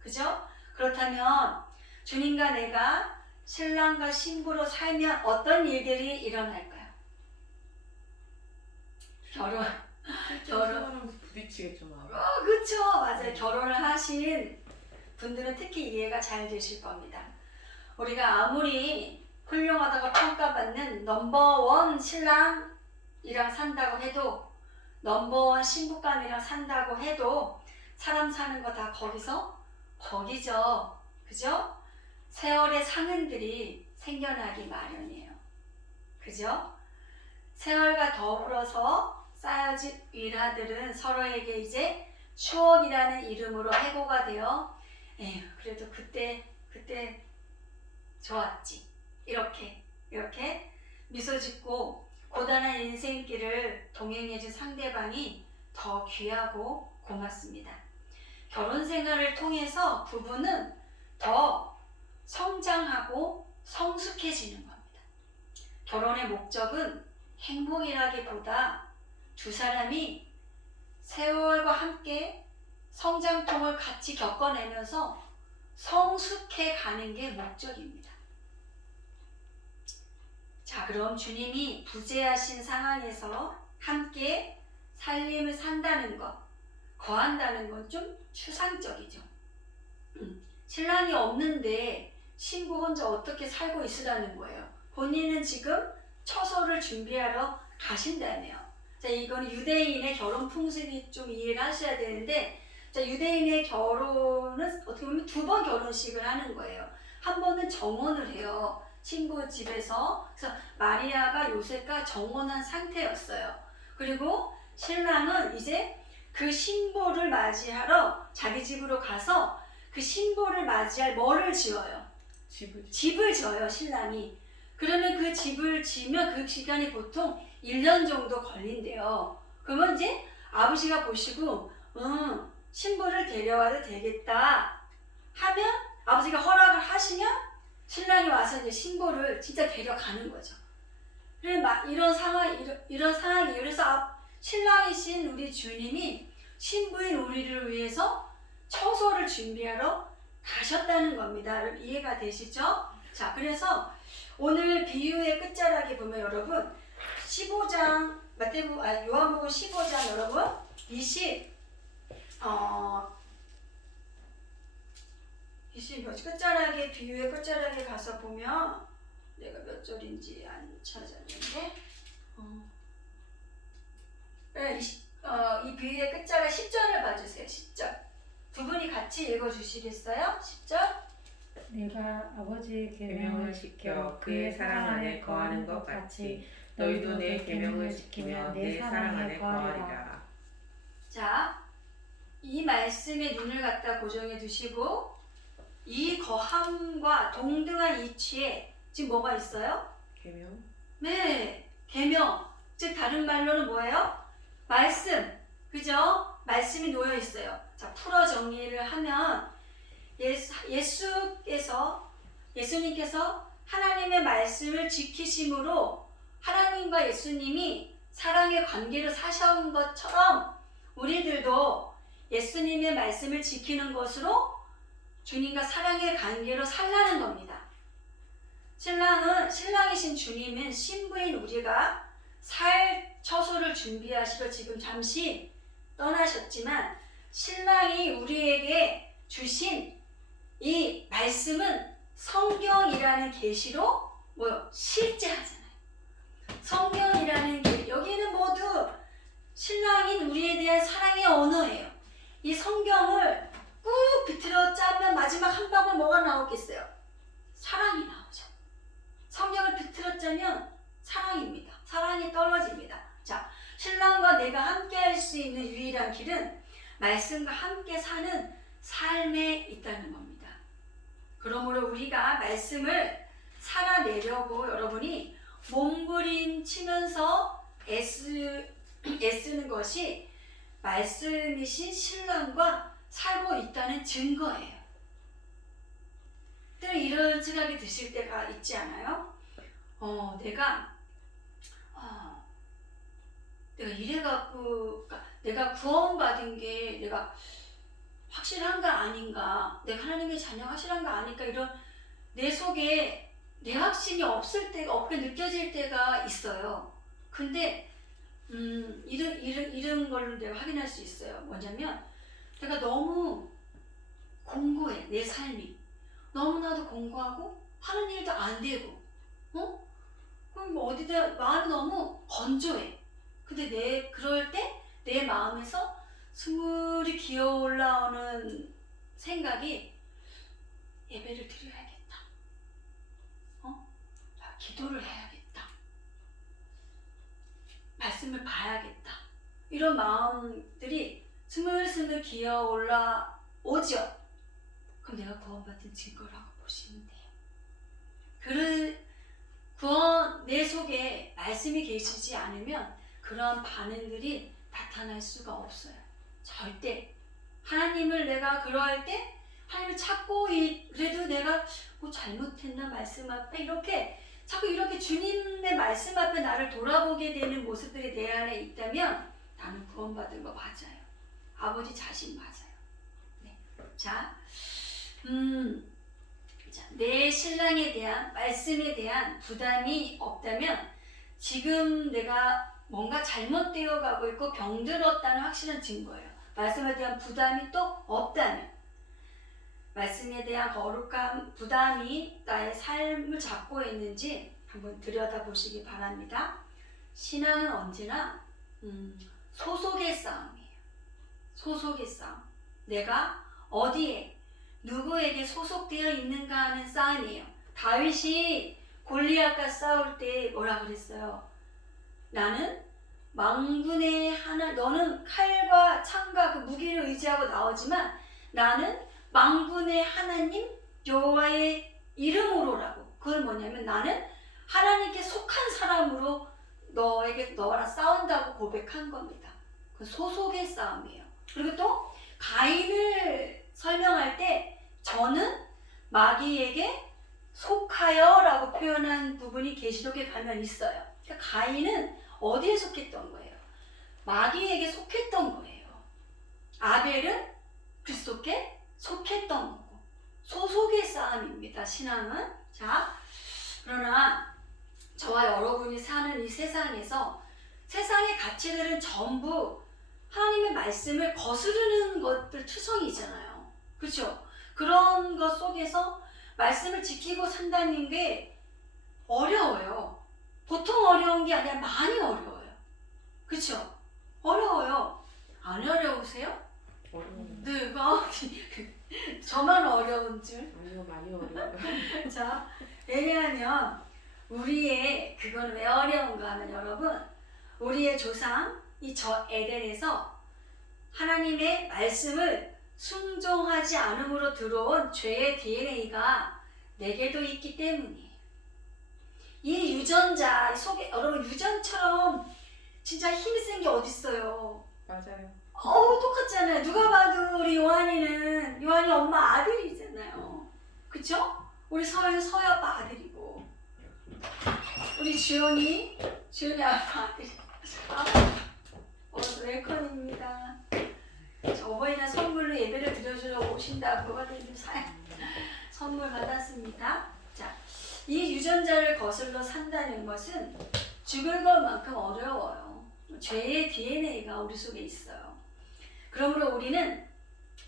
그죠? 그렇다면 주님과 내가 신랑과 신부로 살면 어떤 일들이 일어날까요? 결혼하면서 부딪히겠죠. 그렇죠. 맞아요. 결혼을 하신 분들은 특히 이해가 잘 되실 겁니다. 우리가 아무리 훌륭하다고 평가받는 넘버원 신랑이랑 산다고 해도, 넘버원 신부감이랑 산다고 해도 사람 사는 거 다 거기죠. 그죠? 세월의 상흔들이 생겨나기 마련이에요. 그죠? 세월과 더불어서 쌓여진 일화들은 서로에게 이제 추억이라는 이름으로 해고가 되어, 에휴, 그래도 그때 좋았지. 이렇게 미소 짓고 고단한 인생길을 동행해준 상대방이 더 귀하고 고맙습니다. 결혼 생활을 통해서 부부는 더 성장하고 성숙해지는 겁니다. 결혼의 목적은 행복이라기보다 두 사람이 세월과 함께 성장통을 같이 겪어내면서 성숙해 가는 게 목적입니다. 자, 그럼 주님이 부재하신 상황에서 함께 살림을 산다는 것, 거한다는 건 좀 추상적이죠. 신랑이 없는데 신부 혼자 어떻게 살고 있으라는 거예요. 본인은 지금 처소를 준비하러 가신다네요. 자, 이건 유대인의 결혼 풍습이 좀 이해를 하셔야 되는데, 자, 유대인의 결혼은 어떻게 보면 두 번 결혼식을 하는 거예요. 한 번은 정혼을 해요. 신부 집에서. 그래서 마리아가 요셉과 정혼한 상태였어요. 그리고 신랑은 이제 그 신부를 맞이하러 자기 집으로 가서 그 신부를 맞이할 뭐를 지어요? 집을 지어요, 신랑이. 그러면 그 집을 지으면 그 시간이 보통 1년 정도 걸린대요. 그러면 이제 아버지가 보시고 신부를 데려와도 되겠다 하면, 아버지가 허락을 하시면 신랑이 와서 이제 신부를 진짜 데려가는 거죠. 그래, 이런 상황이, 그래서 신랑이신 우리 주님이 신부인 우리를 위해서 처소를 준비하러 가셨다는 겁니다. 여러분 이해가 되시죠? 자, 그래서 오늘 비유의 끝자락에 보면 여러분 15장 요한복음 15장 여러분 20몇 끝자락에, 비유의 끝자락에 가서 보면 내가 몇 절인지 안 찾았는데 이 비유의 끝자락 10절을 봐주세요. 10절 두 분이 같이 읽어주시겠어요? 10절. 내가 아버지의 계명을 지켜 그의 사랑 안에 거하는 것 같이 너희도 내 계명을 지키며 내 사랑 안에 거하리라. 자, 이 말씀에 눈을 갖다 고정해 두시고, 이 거함과 동등한 이치에 지금 뭐가 있어요? 계명? 네, 계명. 즉 다른 말로는 뭐예요? 말씀. 그죠? 말씀이 놓여 있어요. 자, 풀어 정리를 하면 예수님께서 하나님의 말씀을 지키심으로 하나님과 예수님이 사랑의 관계로 사셔온 것처럼 우리들도 예수님의 말씀을 지키는 것으로 주님과 사랑의 관계로 살라는 겁니다. 신랑이신 주님은 신부인 우리가 살 처소를 준비하시러 지금 잠시 떠나셨지만, 신랑이 우리에게 주신 이 말씀은 성경이라는 계시로 실제하잖아요. 성경이라는 여기는 모두 신랑인 우리에 대한 사랑의 언어예요. 이 성경을 꾹 비틀어 짜면 마지막 한 방울 뭐가 나오겠어요? 사랑이 나오죠. 성경을 비틀어 짜면 사랑입니다. 사랑이 떨어집니다. 자, 신랑과 내가 함께 할 수 있는 유일한 길은 말씀과 함께 사는 삶에 있다는 겁니다. 그러므로 우리가 말씀을 살아내려고 여러분이 몸부림치면서 애쓰는 것이 말씀이신 신랑과 살고 있다는 증거예요. 때로 이런 생각이 드실 때가 있지 않아요? 내가 이래갖고, 내가 구원받은 게 내가 확실한가 아닌가, 내가 하나님의 자녀 확실한가 아닌가, 이런 내 속에 내 확신이 없게 느껴질 때가 있어요. 근데 이런 걸로 내가 확인할 수 있어요. 뭐냐면 내가 너무 공고해. 내 삶이 너무나도 공고하고 하는 일도 안 되고, 그럼 어디다 마음이 너무 건조해. 근데 그럴 때 내 마음에서 스물이 기어 올라오는 생각이, 예배를 드려야겠다. 기도를 해야겠다. 말씀을 봐야겠다. 이런 마음들이 스물스물 기어 올라오죠. 그럼 내가 구원받은 증거라고 보시면 돼요. 내 속에 말씀이 계시지 않으면 그런 반응들이 나타날 수가 없어요. 절대. 하나님을 내가 그러할 때 하나님을 찾고 그래도 내가 뭐 잘못했나 말씀 앞에 이렇게 자꾸 이렇게 주님의 말씀 앞에 나를 돌아보게 되는 모습들이 내 안에 있다면 나는 구원받은 거 맞아요. 아버지 자신 맞아요. 네. 자, 내 신랑에 대한 말씀에 대한 부담이 없다면 지금 내가 뭔가 잘못되어 가고 있고 병들었다는 확실한 증거예요. 말씀에 대한 부담이 또 없다면, 말씀에 대한 거룩함, 부담이 나의 삶을 잡고 있는지 한번 들여다보시기 바랍니다. 신앙은 언제나 소속의 싸움이에요. 소속의 싸움. 내가 어디에 누구에게 소속되어 있는가 하는 싸움이에요. 다윗이 골리앗과 싸울 때 뭐라 그랬어요? 나는 만군의 하나, 너는 칼과 창과 그 무기를 의지하고 나오지만 나는 만군의 하나님 여호와의 이름으로라고. 그건 뭐냐면 나는 하나님께 속한 사람으로 너랑 싸운다고 고백한 겁니다. 그 소속의 싸움이에요. 그리고 또 가인을 설명할 때 저는 마귀에게 속하여 라고 표현한 부분이 계시록에 가면 있어요. 그러니까 가인은 어디에 속했던 거예요? 마귀에게 속했던 거예요. 아벨은 그리스도께 속했던 거고. 소속의 싸움입니다. 신앙은. 자, 그러나 저와 여러분이 사는 이 세상에서 세상의 가치들은 전부 하나님의 말씀을 거스르는 것들 투성이잖아요. 그렇죠? 그런 것 속에서 말씀을 지키고 산다는 게 어려워요. 보통 어려운 게 아니라 많이 어려워요. 그렇죠? 어려워요. 안 어려우세요? 어려워요. 네, 저만 어려운 줄. 아니요, 많이 어려워요. 자, 왜냐하면 그건 왜 어려운가 하면 여러분, 우리의 조상 이 저 에덴에서 하나님의 말씀을 순종하지 않음으로 들어온 죄의 DNA가 내게도 있기 때문이에요. 이 유전자 속에 여러분 유전처럼 진짜 힘이 센 게 어딨어요. 맞아요. 똑같잖아요. 누가 봐도 우리 요한이 엄마 아들이잖아요. 그쵸? 우리 서희 아빠 아들이고, 우리 주연이 아빠 아들이. 웰컴입니다. 어버이날 선물로 예배를 드려주러 오신다고 선물 받았습니다. 자, 이 유전자를 거슬러 산다는 것은 죽을 것만큼 어려워요. 죄의 DNA가 우리 속에 있어요. 그러므로 우리는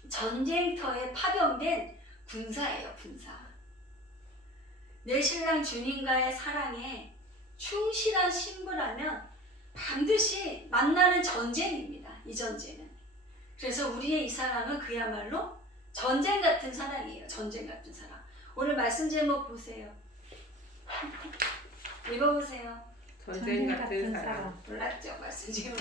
전쟁터에 파병된 군사예요, 군사. 내 신랑 주님과의 사랑에 충실한 신부라면 반드시 만나는 전쟁입니다. 이 전쟁은. 그래서 우리의 이 사랑은 그야말로 전쟁 같은 사랑이에요. 전쟁 같은 사랑. 오늘 말씀 제목 보세요. 읽어보세요. 전쟁 같은 사랑. 몰랐죠? 말씀 제목.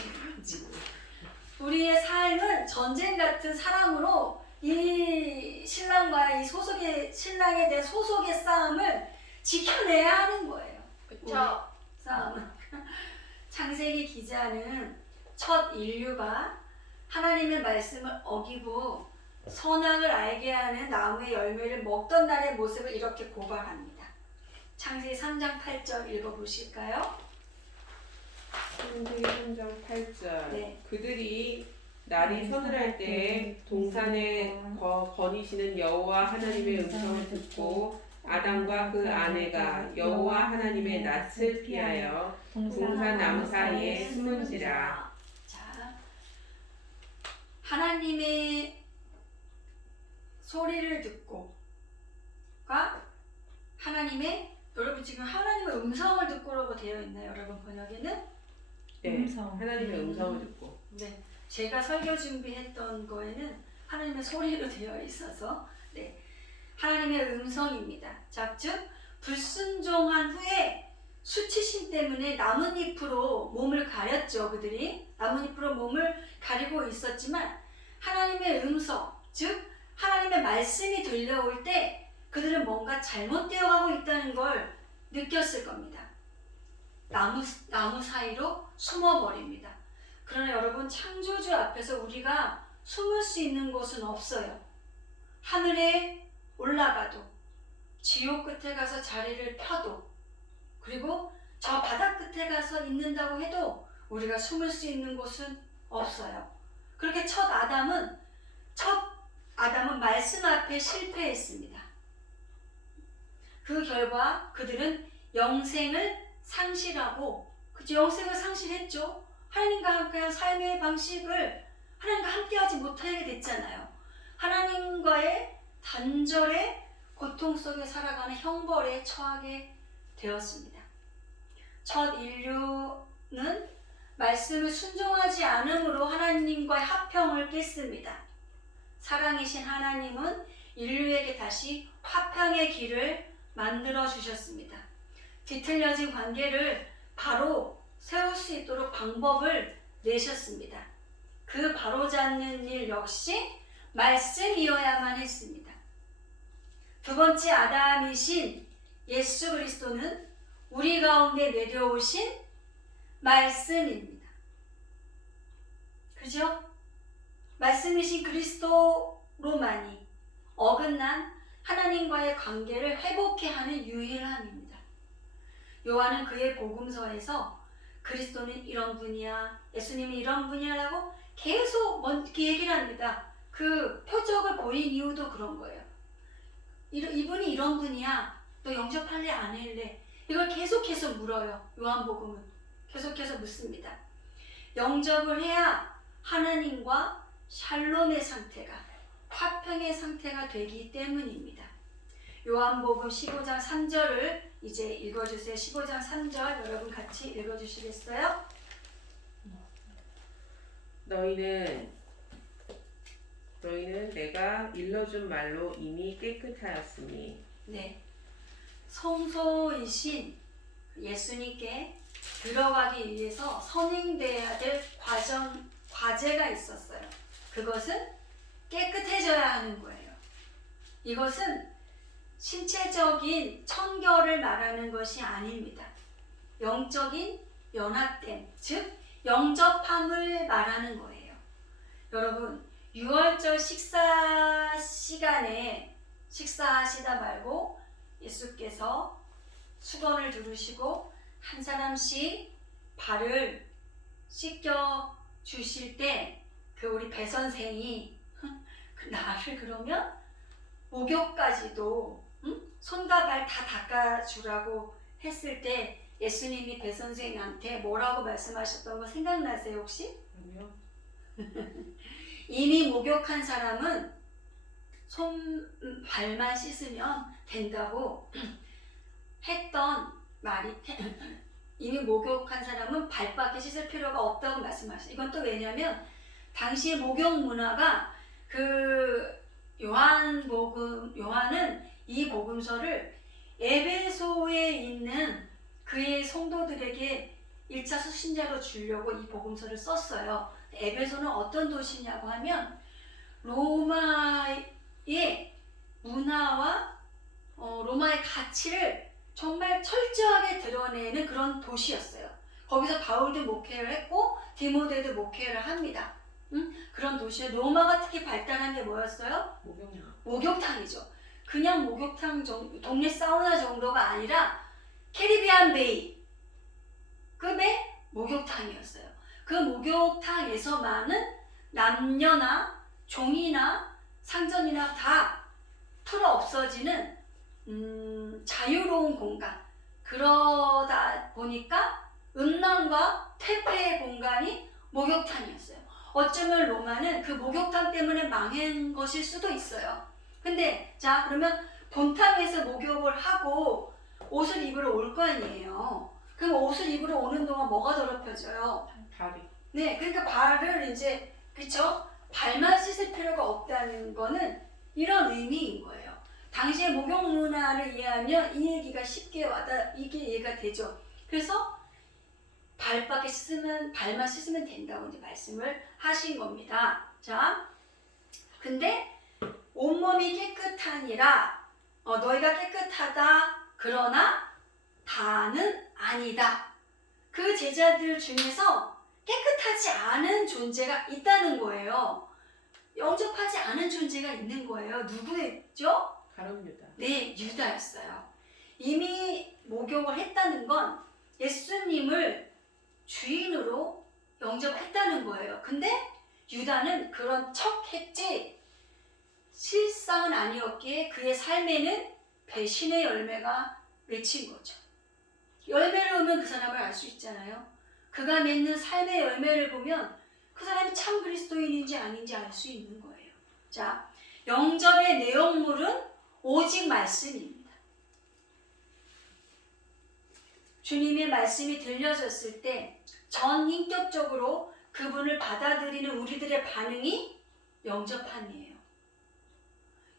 우리의 삶은 전쟁 같은 사랑으로 이 신랑과 이 신랑에 대한 소속의 싸움을 지켜내야 하는 거예요. 그쵸? 싸움은. 창세기 기자는 첫 인류가 하나님의 말씀을 어기고 선악을 알게 하는 나무의 열매를 먹던 날의 모습을 이렇게 고발합니다. 창세기 3장 8절 읽어보실까요? 창세기 3장 8절. 네. 그들이 날이 서늘할 때 동산에 거니시는 여호와 하나님의 음성을 듣고 아담과 그 아내가 여호와 하나님의 낯을 피하여 동산 나무 사이에 숨은지라. 자, 하나님의 소리를 듣고가 여러분 지금 하나님의 음성을 듣고라고 되어 있나요? 여러분 번역에는? 네, 하나님의 음성을 듣고. 네, 제가 설교 준비했던 거에는 하나님의 소리로 되어 있어서 네, 하나님의 음성입니다. 자, 즉 불순종한 후에 수치심 때문에 나뭇잎으로 몸을 가렸죠. 그들이 나뭇잎으로 몸을 가리고 있었지만 하나님의 음성, 즉 하나님의 말씀이 들려올 때 그들은 뭔가 잘못되어 가고 있다는 걸 느꼈을 겁니다. 나무 사이로 숨어버립니다. 그러나 여러분, 창조주 앞에서 우리가 숨을 수 있는 곳은 없어요. 하늘에 올라가도, 지옥 끝에 가서 자리를 펴도, 그리고 저 바닥 끝에 가서 있는다고 해도 우리가 숨을 수 있는 곳은 없어요. 그렇게 첫 아담은 말씀 앞에 실패했습니다. 그 결과 그들은 영생을 상실하고, 영생을 상실했죠. 하나님과 함께한 삶의 방식을 하나님과 함께하지 못하게 됐잖아요. 하나님과의 단절의 고통 속에 살아가는 형벌에 처하게 되었습니다. 첫 인류는 말씀을 순종하지 않음으로 하나님과의 화평을 깼습니다. 사랑이신 하나님은 인류에게 다시 화평의 길을 만들어 주셨습니다. 뒤틀려진 관계를 바로 세울 수 있도록 방법을 내셨습니다. 그 바로잡는 일 역시 말씀이어야만 했습니다. 두 번째 아담이신 예수 그리스도는 우리 가운데 내려오신 말씀입니다. 그죠? 말씀이신 그리스도로만이 어긋난 하나님과의 관계를 회복케 하는 유일함입니다. 요한은 그의 복음서에서 그리스도는 이런 분이야, 예수님이 이런 분이야라고 계속 얘기를 합니다. 그 표적을 보인 이유도 그런 거예요. 이분이 이런 분이야, 너 영접할래 안 할래? 이걸 계속해서 물어요. 요한복음은 계속해서 묻습니다. 영접을 해야 하나님과 샬롬의 상태가, 화평의 상태가 되기 때문입니다. 요한복음 15장 3절을 이제 읽어주세요. 15장 3절 여러분 같이 읽어주시겠어요? 너희는 내가 일러준 말로 이미 깨끗하였으니. 네, 성소이신 예수님께 들어가기 위해서 선행돼야 될 과제가 있었어요. 그것은 깨끗해져야 하는 거예요. 이것은 신체적인 청결을 말하는 것이 아닙니다. 영적인 연합됨, 즉 영접함을 말하는 거예요. 여러분, 6월절 식사 시간에 식사하시다 말고 예수께서 수건을 두르시고 한 사람씩 발을 씻겨 주실 때 그 우리 배 선생이 나를 그러면 목욕까지도 손과 발 다 닦아주라고 했을 때 예수님이 배 선생한테 뭐라고 말씀하셨던 거 생각나세요 혹시? 아니요. 이미 목욕한 사람은 발만 씻으면 된다고 했던 말이 이미 목욕한 사람은 발밖에 씻을 필요가 없다고 말씀하셨어요. 이건 또 왜냐면 당시 목욕 문화가 요한은 이 복음서를 에베소에 있는 그의 성도들에게 1차 수신자로 주려고 이 복음서를 썼어요. 에베소는 어떤 도시냐고 하면 로마의 문화와 로마의 가치를 정말 철저하게 드러내는 그런 도시였어요. 거기서 바울도 목회를 했고 디모데도 목회를 합니다. 그런 도시에 로마가 특히 발달한 게 뭐였어요? 목욕탕이죠. 그냥 목욕탕 정도, 동네 사우나 정도가 아니라 캐리비안 베이 급의 목욕탕이었어요. 그 목욕탕에서만은 남녀나 종이나 상전이나 다 틀어 없어지는 자유로운 공간. 그러다 보니까 음란과 퇴폐의 공간이 목욕탕이었어요. 어쩌면 로마는 그 목욕탕 때문에 망한 것일 수도 있어요. 근데 자 그러면 본탕에서 목욕을 하고 옷을 입으러 올 거 아니에요. 그럼 옷을 입으러 오는 동안 뭐가 더럽혀져요? 발이. 네, 그러니까 발을 이제 그쵸? 발만 씻을 필요가 없다는 거는 이런 의미인 거예요. 당시의 목욕 문화를 이해하면 이 얘기가 쉽게 이게 이해가 되죠. 그래서 발만 씻으면 된다고 이제 말씀을 하신 겁니다. 자, 근데 온몸이 깨끗하니라 너희가 깨끗하다 그러나 다는 아니다. 그 제자들 중에서 깨끗하지 않은 존재가 있다는 거예요. 영접하지 않은 존재가 있는 거예요. 누구였죠? 가룟 유다. 네, 유다였어요. 이미 목욕을 했다는 건 예수님을 주인으로 영접했다는 거예요. 근데 유다는 그런 척 했지 실상은 아니었기에 그의 삶에는 배신의 열매가 맺힌 거죠. 열매를 보면 그 사람을 알 수 있잖아요. 그가 맺는 삶의 열매를 보면 그 사람이 참 그리스도인인지 아닌지 알 수 있는 거예요. 자, 영접의 내용물은 오직 말씀입니다. 주님의 말씀이 들려졌을 때 전인격적으로 그분을 받아들이는 우리들의 반응이 영접함이에요.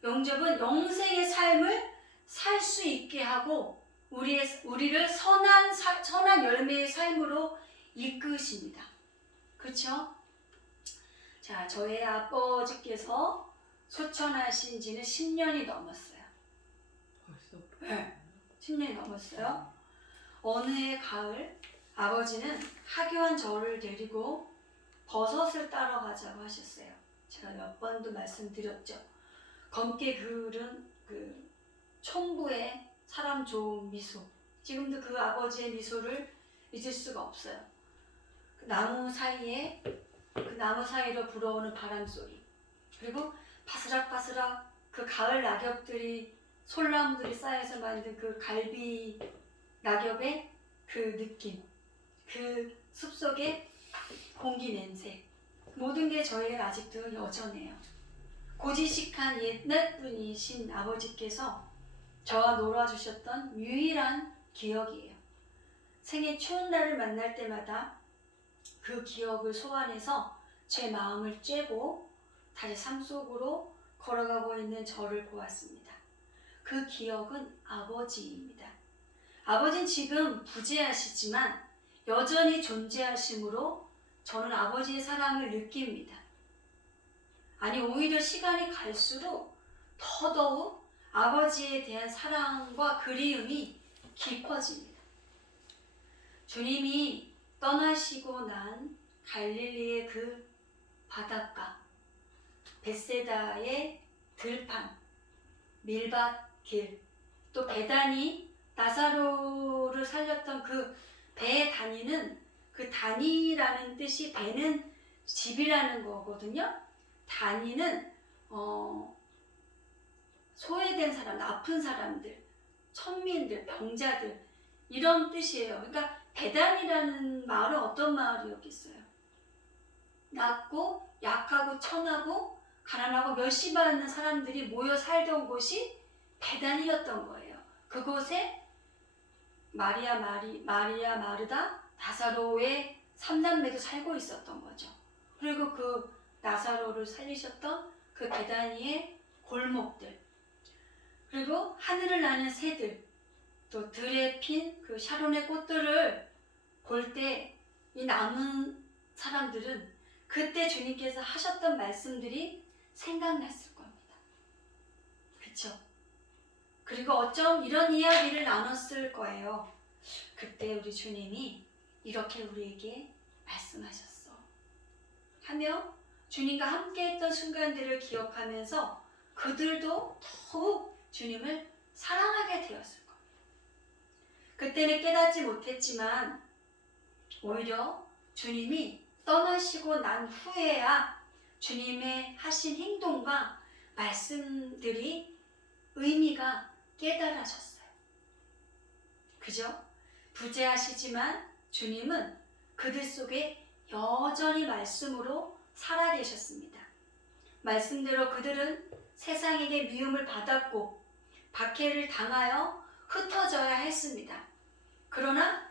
영접은 영생의 삶을 살 수 있게 하고 우리를 선한 열매의 삶으로 이끄십니다. 그렇죠? 자, 저의 아버지께서 소천하신 지는 10년이 넘었어요. 벌써 네, 10년이 넘었어요. 어느 해 가을 아버지는 하교한 저를 데리고 버섯을 따러 가자고 하셨어요. 제가 몇 번도 말씀드렸죠. 검게 그을은 그 총부의 사람 좋은 미소. 지금도 그 아버지의 미소를 잊을 수가 없어요. 그 나무 사이로 불어오는 바람 소리. 그리고 바스락바스락 그 가을 낙엽들이 솔나무들이 쌓여서 만든 그 갈비 낙엽의 그 느낌. 그 숲속의 공기 냄새. 모든 게 저에게 아직도 여전해요. 고지식한 옛날 분이신 아버지께서 저와 놀아주셨던 유일한 기억이에요. 생애 추운 날을 만날 때마다 그 기억을 소환해서 제 마음을 쬐고 다시 삶 속으로 걸어가고 있는 저를 보았습니다. 그 기억은 아버지입니다. 아버지는 지금 부재하시지만 여전히 존재하심으로 저는 아버지의 사랑을 느낍니다. 아니, 오히려 시간이 갈수록 더더욱 아버지에 대한 사랑과 그리움이 깊어집니다. 주님이 떠나시고 난 갈릴리의 그 바닷가, 벳세다의 들판, 밀밭길, 또 베다니 나사로를 살렸던 그 배에 다니는 그 다니라는 뜻이 배는 집이라는 거거든요. 다니는 소외된 사람, 아픈 사람들, 천민들, 병자들 이런 뜻이에요. 그러니까 베단이라는 마을은 어떤 마을이었겠어요? 낮고 약하고 천하고 가난하고 멸시받는 사람들이 모여 살던 곳이 베단이었던 거예요. 그곳에 마리아 마르다, 나사로의 삼남매도 살고 있었던 거죠. 그리고 그 나사로를 살리셨던 그 베다니의 골목들, 그리고 하늘을 나는 새들, 또 들에 핀 그 샤론의 꽃들을 볼 때 이 남은 사람들은 그때 주님께서 하셨던 말씀들이 생각났을 겁니다. 그렇죠? 그리고 어쩜 이런 이야기를 나눴을 거예요. 그때 우리 주님이 이렇게 우리에게 말씀하셨어 하며 주님과 함께했던 순간들을 기억하면서 그들도 더욱 주님을 사랑하게 되었을 겁니다. 그때는 깨닫지 못했지만 오히려 주님이 떠나시고 난 후에야 주님의 하신 행동과 말씀들이 의미가 깨달아졌어요. 그죠? 부재하시지만 주님은 그들 속에 여전히 말씀으로 살아계셨습니다. 말씀대로 그들은 세상에게 미움을 받았고 박해를 당하여 흩어져야 했습니다. 그러나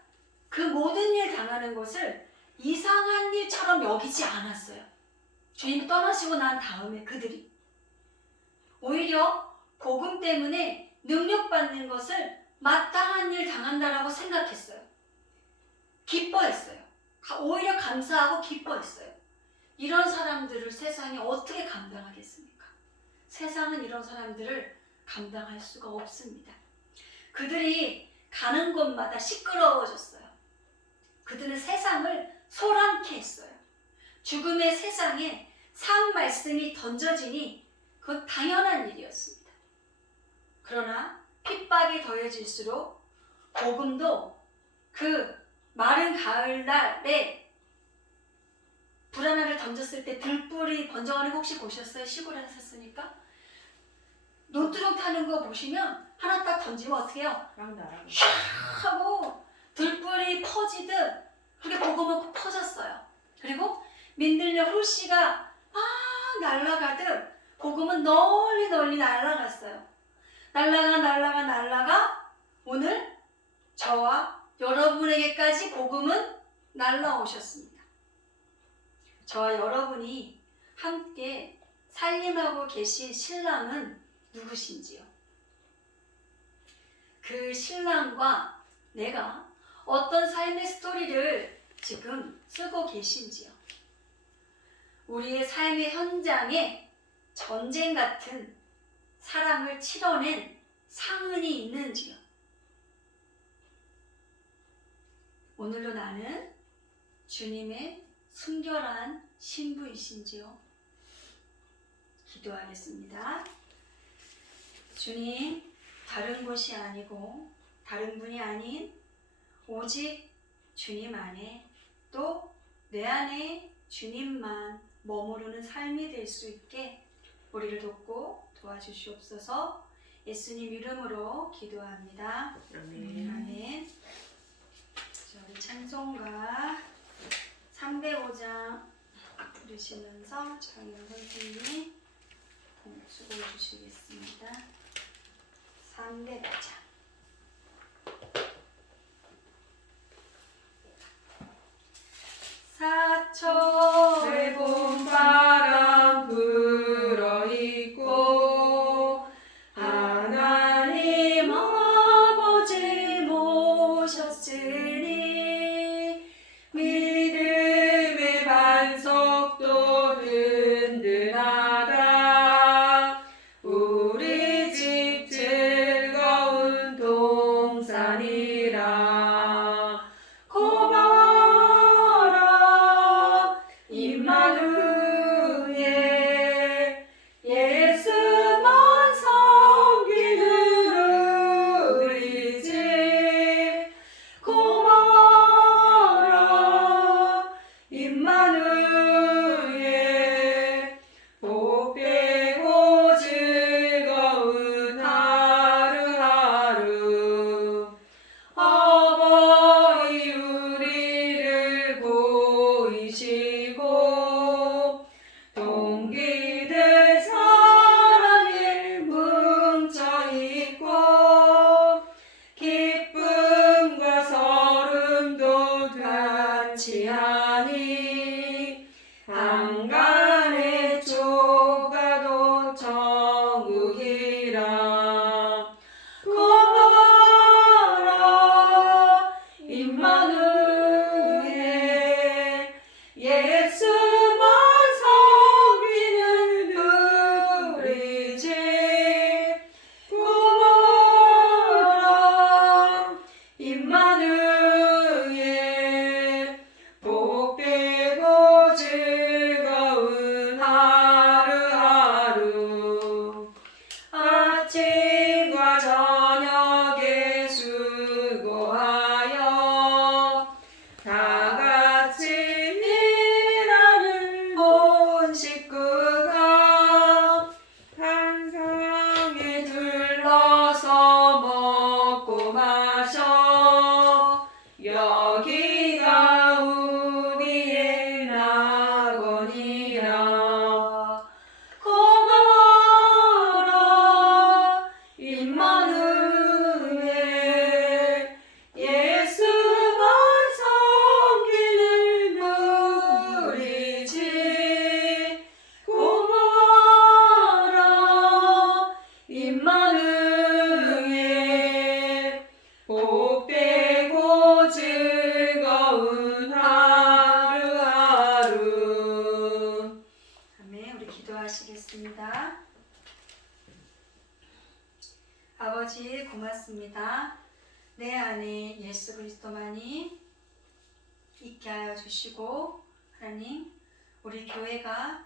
그 모든 일 당하는 것을 이상한 일처럼 여기지 않았어요. 주님이 떠나시고 난 다음에 그들이 오히려 복음 때문에 능력받는 것을 마땅한 일 당한다라고 생각했어요. 기뻐했어요. 오히려 감사하고 기뻐했어요. 이런 사람들을 세상이 어떻게 감당하겠습니까? 세상은 이런 사람들을 감당할 수가 없습니다. 그들이 가는 곳마다 시끄러워졌어요. 그들은 세상을 소란케 했어요. 죽음의 세상에 상 말씀이 던져지니 그건 당연한 일이었습니다. 그러나 핍박이 더해질수록 복음도 그 마른 가을날에 불 하나를 던졌을 때 들불이 번져가는 거 혹시 보셨어요? 시골에 사셨으니까? 논두렁 타는 거 보시면 하나 딱 던지면 어떻게 해요? 막 날아가. 샥 하고 들불이 퍼지듯 그게 복음은 퍼졌어요. 그리고 민들레 홀씨가 막 날아가듯 복음은 널리 널리 날아갔어요. 날아가 오늘 저와 여러분에게까지 복음은 날아오셨습니다. 저와 여러분이 함께 살림하고 계신 신랑은 누구신지요? 그 신랑과 내가 어떤 삶의 스토리를 지금 쓰고 계신지요? 우리의 삶의 현장에 전쟁 같은 사랑을 치러낸 상흔이 있는지요? 오늘도 나는 주님의 순결한 신부이신지요? 기도하겠습니다. 주님, 다른 곳이 아니고 다른 분이 아닌 오직 주님 안에 또 내 안에 주님만 머무르는 삶이 될 수 있게 우리를 돕고 도와주시옵소서. 예수님 이름으로 기도합니다. 아멘. 우리 찬송가 305장 부르시면서 정영 선생님이 수고해 주시겠습니다. 305장. 사철의 봄바람 불어있고 하나님 아버지 모셨으니 믿음의 반석도 든든하다. 우리 집 즐거운 동산이라. 고마워라 임마누엘, 예수만 섬기는 우리 집. 고마워라 임마누엘, 복되고 즐거운 하루하루. 아버지 우리를 보이시고 동기들 사랑에 뭉쳐있고 기쁨과 서름도 같이 하니 한간의 조가도 천국이라. 고마워라 임마누엘, 예수만 섬기는 우리 집. 고마워라 임마누엘, 복되고 즐거운 하루하루. 아침과 저녁에 수고하여 다 같이 일하는 온 식구가 한상에 둘러서 먹고 마셔. 여기가 우리의 낙원이라. 고마워라 임마누엘, 예수만 섬기는 우리 집. 고마워라 임마누엘, 복되고 즐거운 하루하루. 아멘. 우리 기도하시겠습니다. 아버지 고맙습니다. 내 안에 예수 그리스도만이 있게 하여 주시고 하나님, 우리 교회가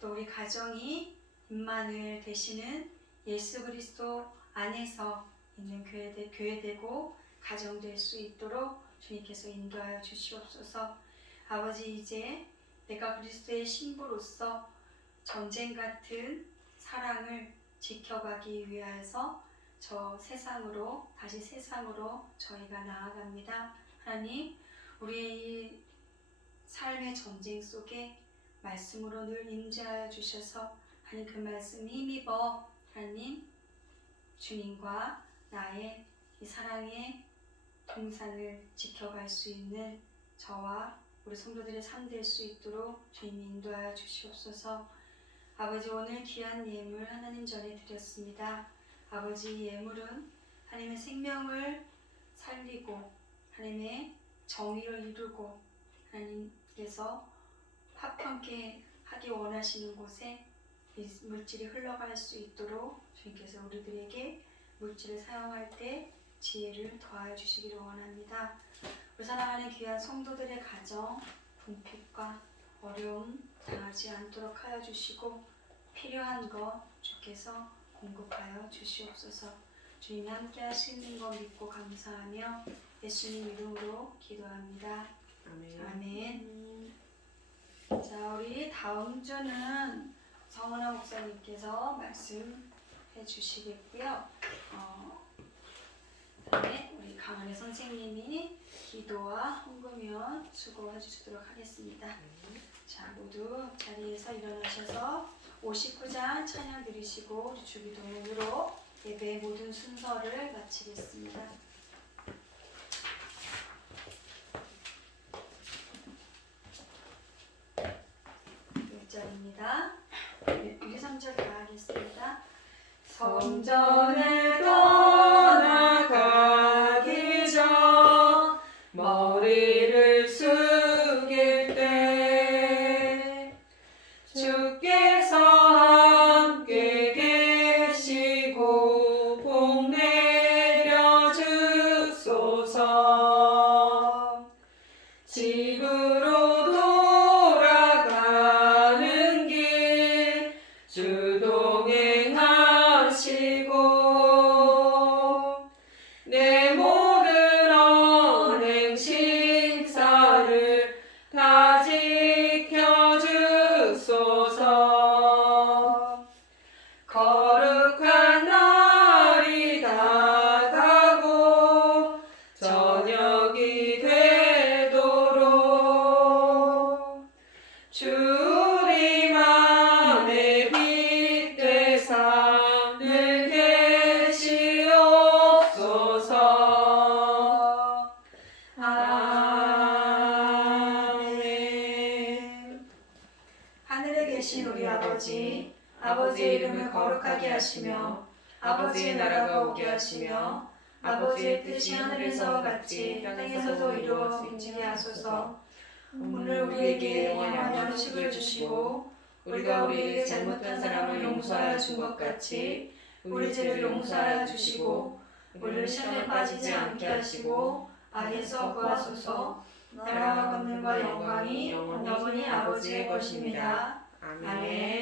또 우리 가정이 임만을 되시는 예수 그리스도 안에서 있는 교회 되고 가정 될 수 있도록 주님께서 인도하여 주시옵소서. 아버지, 이제 내가 그리스도의 신부로서 전쟁 같은 사랑을 지켜가기 위해서 다시 세상으로 저희가 나아갑니다. 하나님, 우리의 삶의 전쟁 속에 말씀으로 늘 임재하여 주셔서 하나님 그 말씀 힘입어 하나님 주님과 나의 이 사랑의 동산을 지켜갈 수 있는 저와 우리 성도들의 삶 될 수 있도록 주님이 인도하여 주시옵소서. 아버지, 오늘 귀한 예물 하나님 전에 드렸습니다. 아버지, 예물은 하나님의 생명을 살리고 하나님의 정의를 이루고 하나님께서 화평케 하기 원하시는 곳에 이 물질이 흘러갈 수 있도록 주님께서 우리들에게 물질을 사용할 때 지혜를 더하여 주시기를 원합니다. 우리 사랑하는 귀한 성도들의 가정, 궁핍과 어려움 당하지 않도록 하여 주시고 필요한 것 주께서 공급하여 주시옵소서. 주님이 함께 하시는 거 믿고 감사하며 예수님 이름으로 기도합니다. 아멘. 자, 우리 다음 주는 성은아 목사님께서 말씀해 주시겠고요. 그다음에 우리 강은혜 선생님이 기도와 헌금연 수고해 주시도록 하겠습니다. 자, 모두 자리에서 일어나셔서 59장 찬양 드리시고 우리 주기도문으로 예배의 모든 순서를 마치겠습니다. 1절입니다. 1, 3절 다 하겠습니다. 성전을 떠나가기 전 머리를 숙일 때 주께서 함께 계시고 복 내려 주소서. 집으로 돌아가는 길 주 동행하시고 내 모든 언행 식사를 다 지켜주소서. 거룩한 날이 다가고 저녁이 되도록 주 우리 맘에 빛되사 늘 계시옵소서. 아멘. 하늘에 계신 우리 아버지, 아버지의 이름을 거룩하게 하시며 아버지의 나라가 오게 하시며 아버지의 뜻이 하늘에서와 같이 땅에서도 이루어지게 하소서. 오늘 우리에게 영원한 양식을 주시고 우리가 우리에게 잘못한 사람을 용서하여 준 것 같이 우리 죄를 용서하여 주시고 우리를 시험에 빠지지 않게 하시고 악에서 구하소서. 나라와 권능과 영광이 영원히 아버지의 것입니다. 아멘.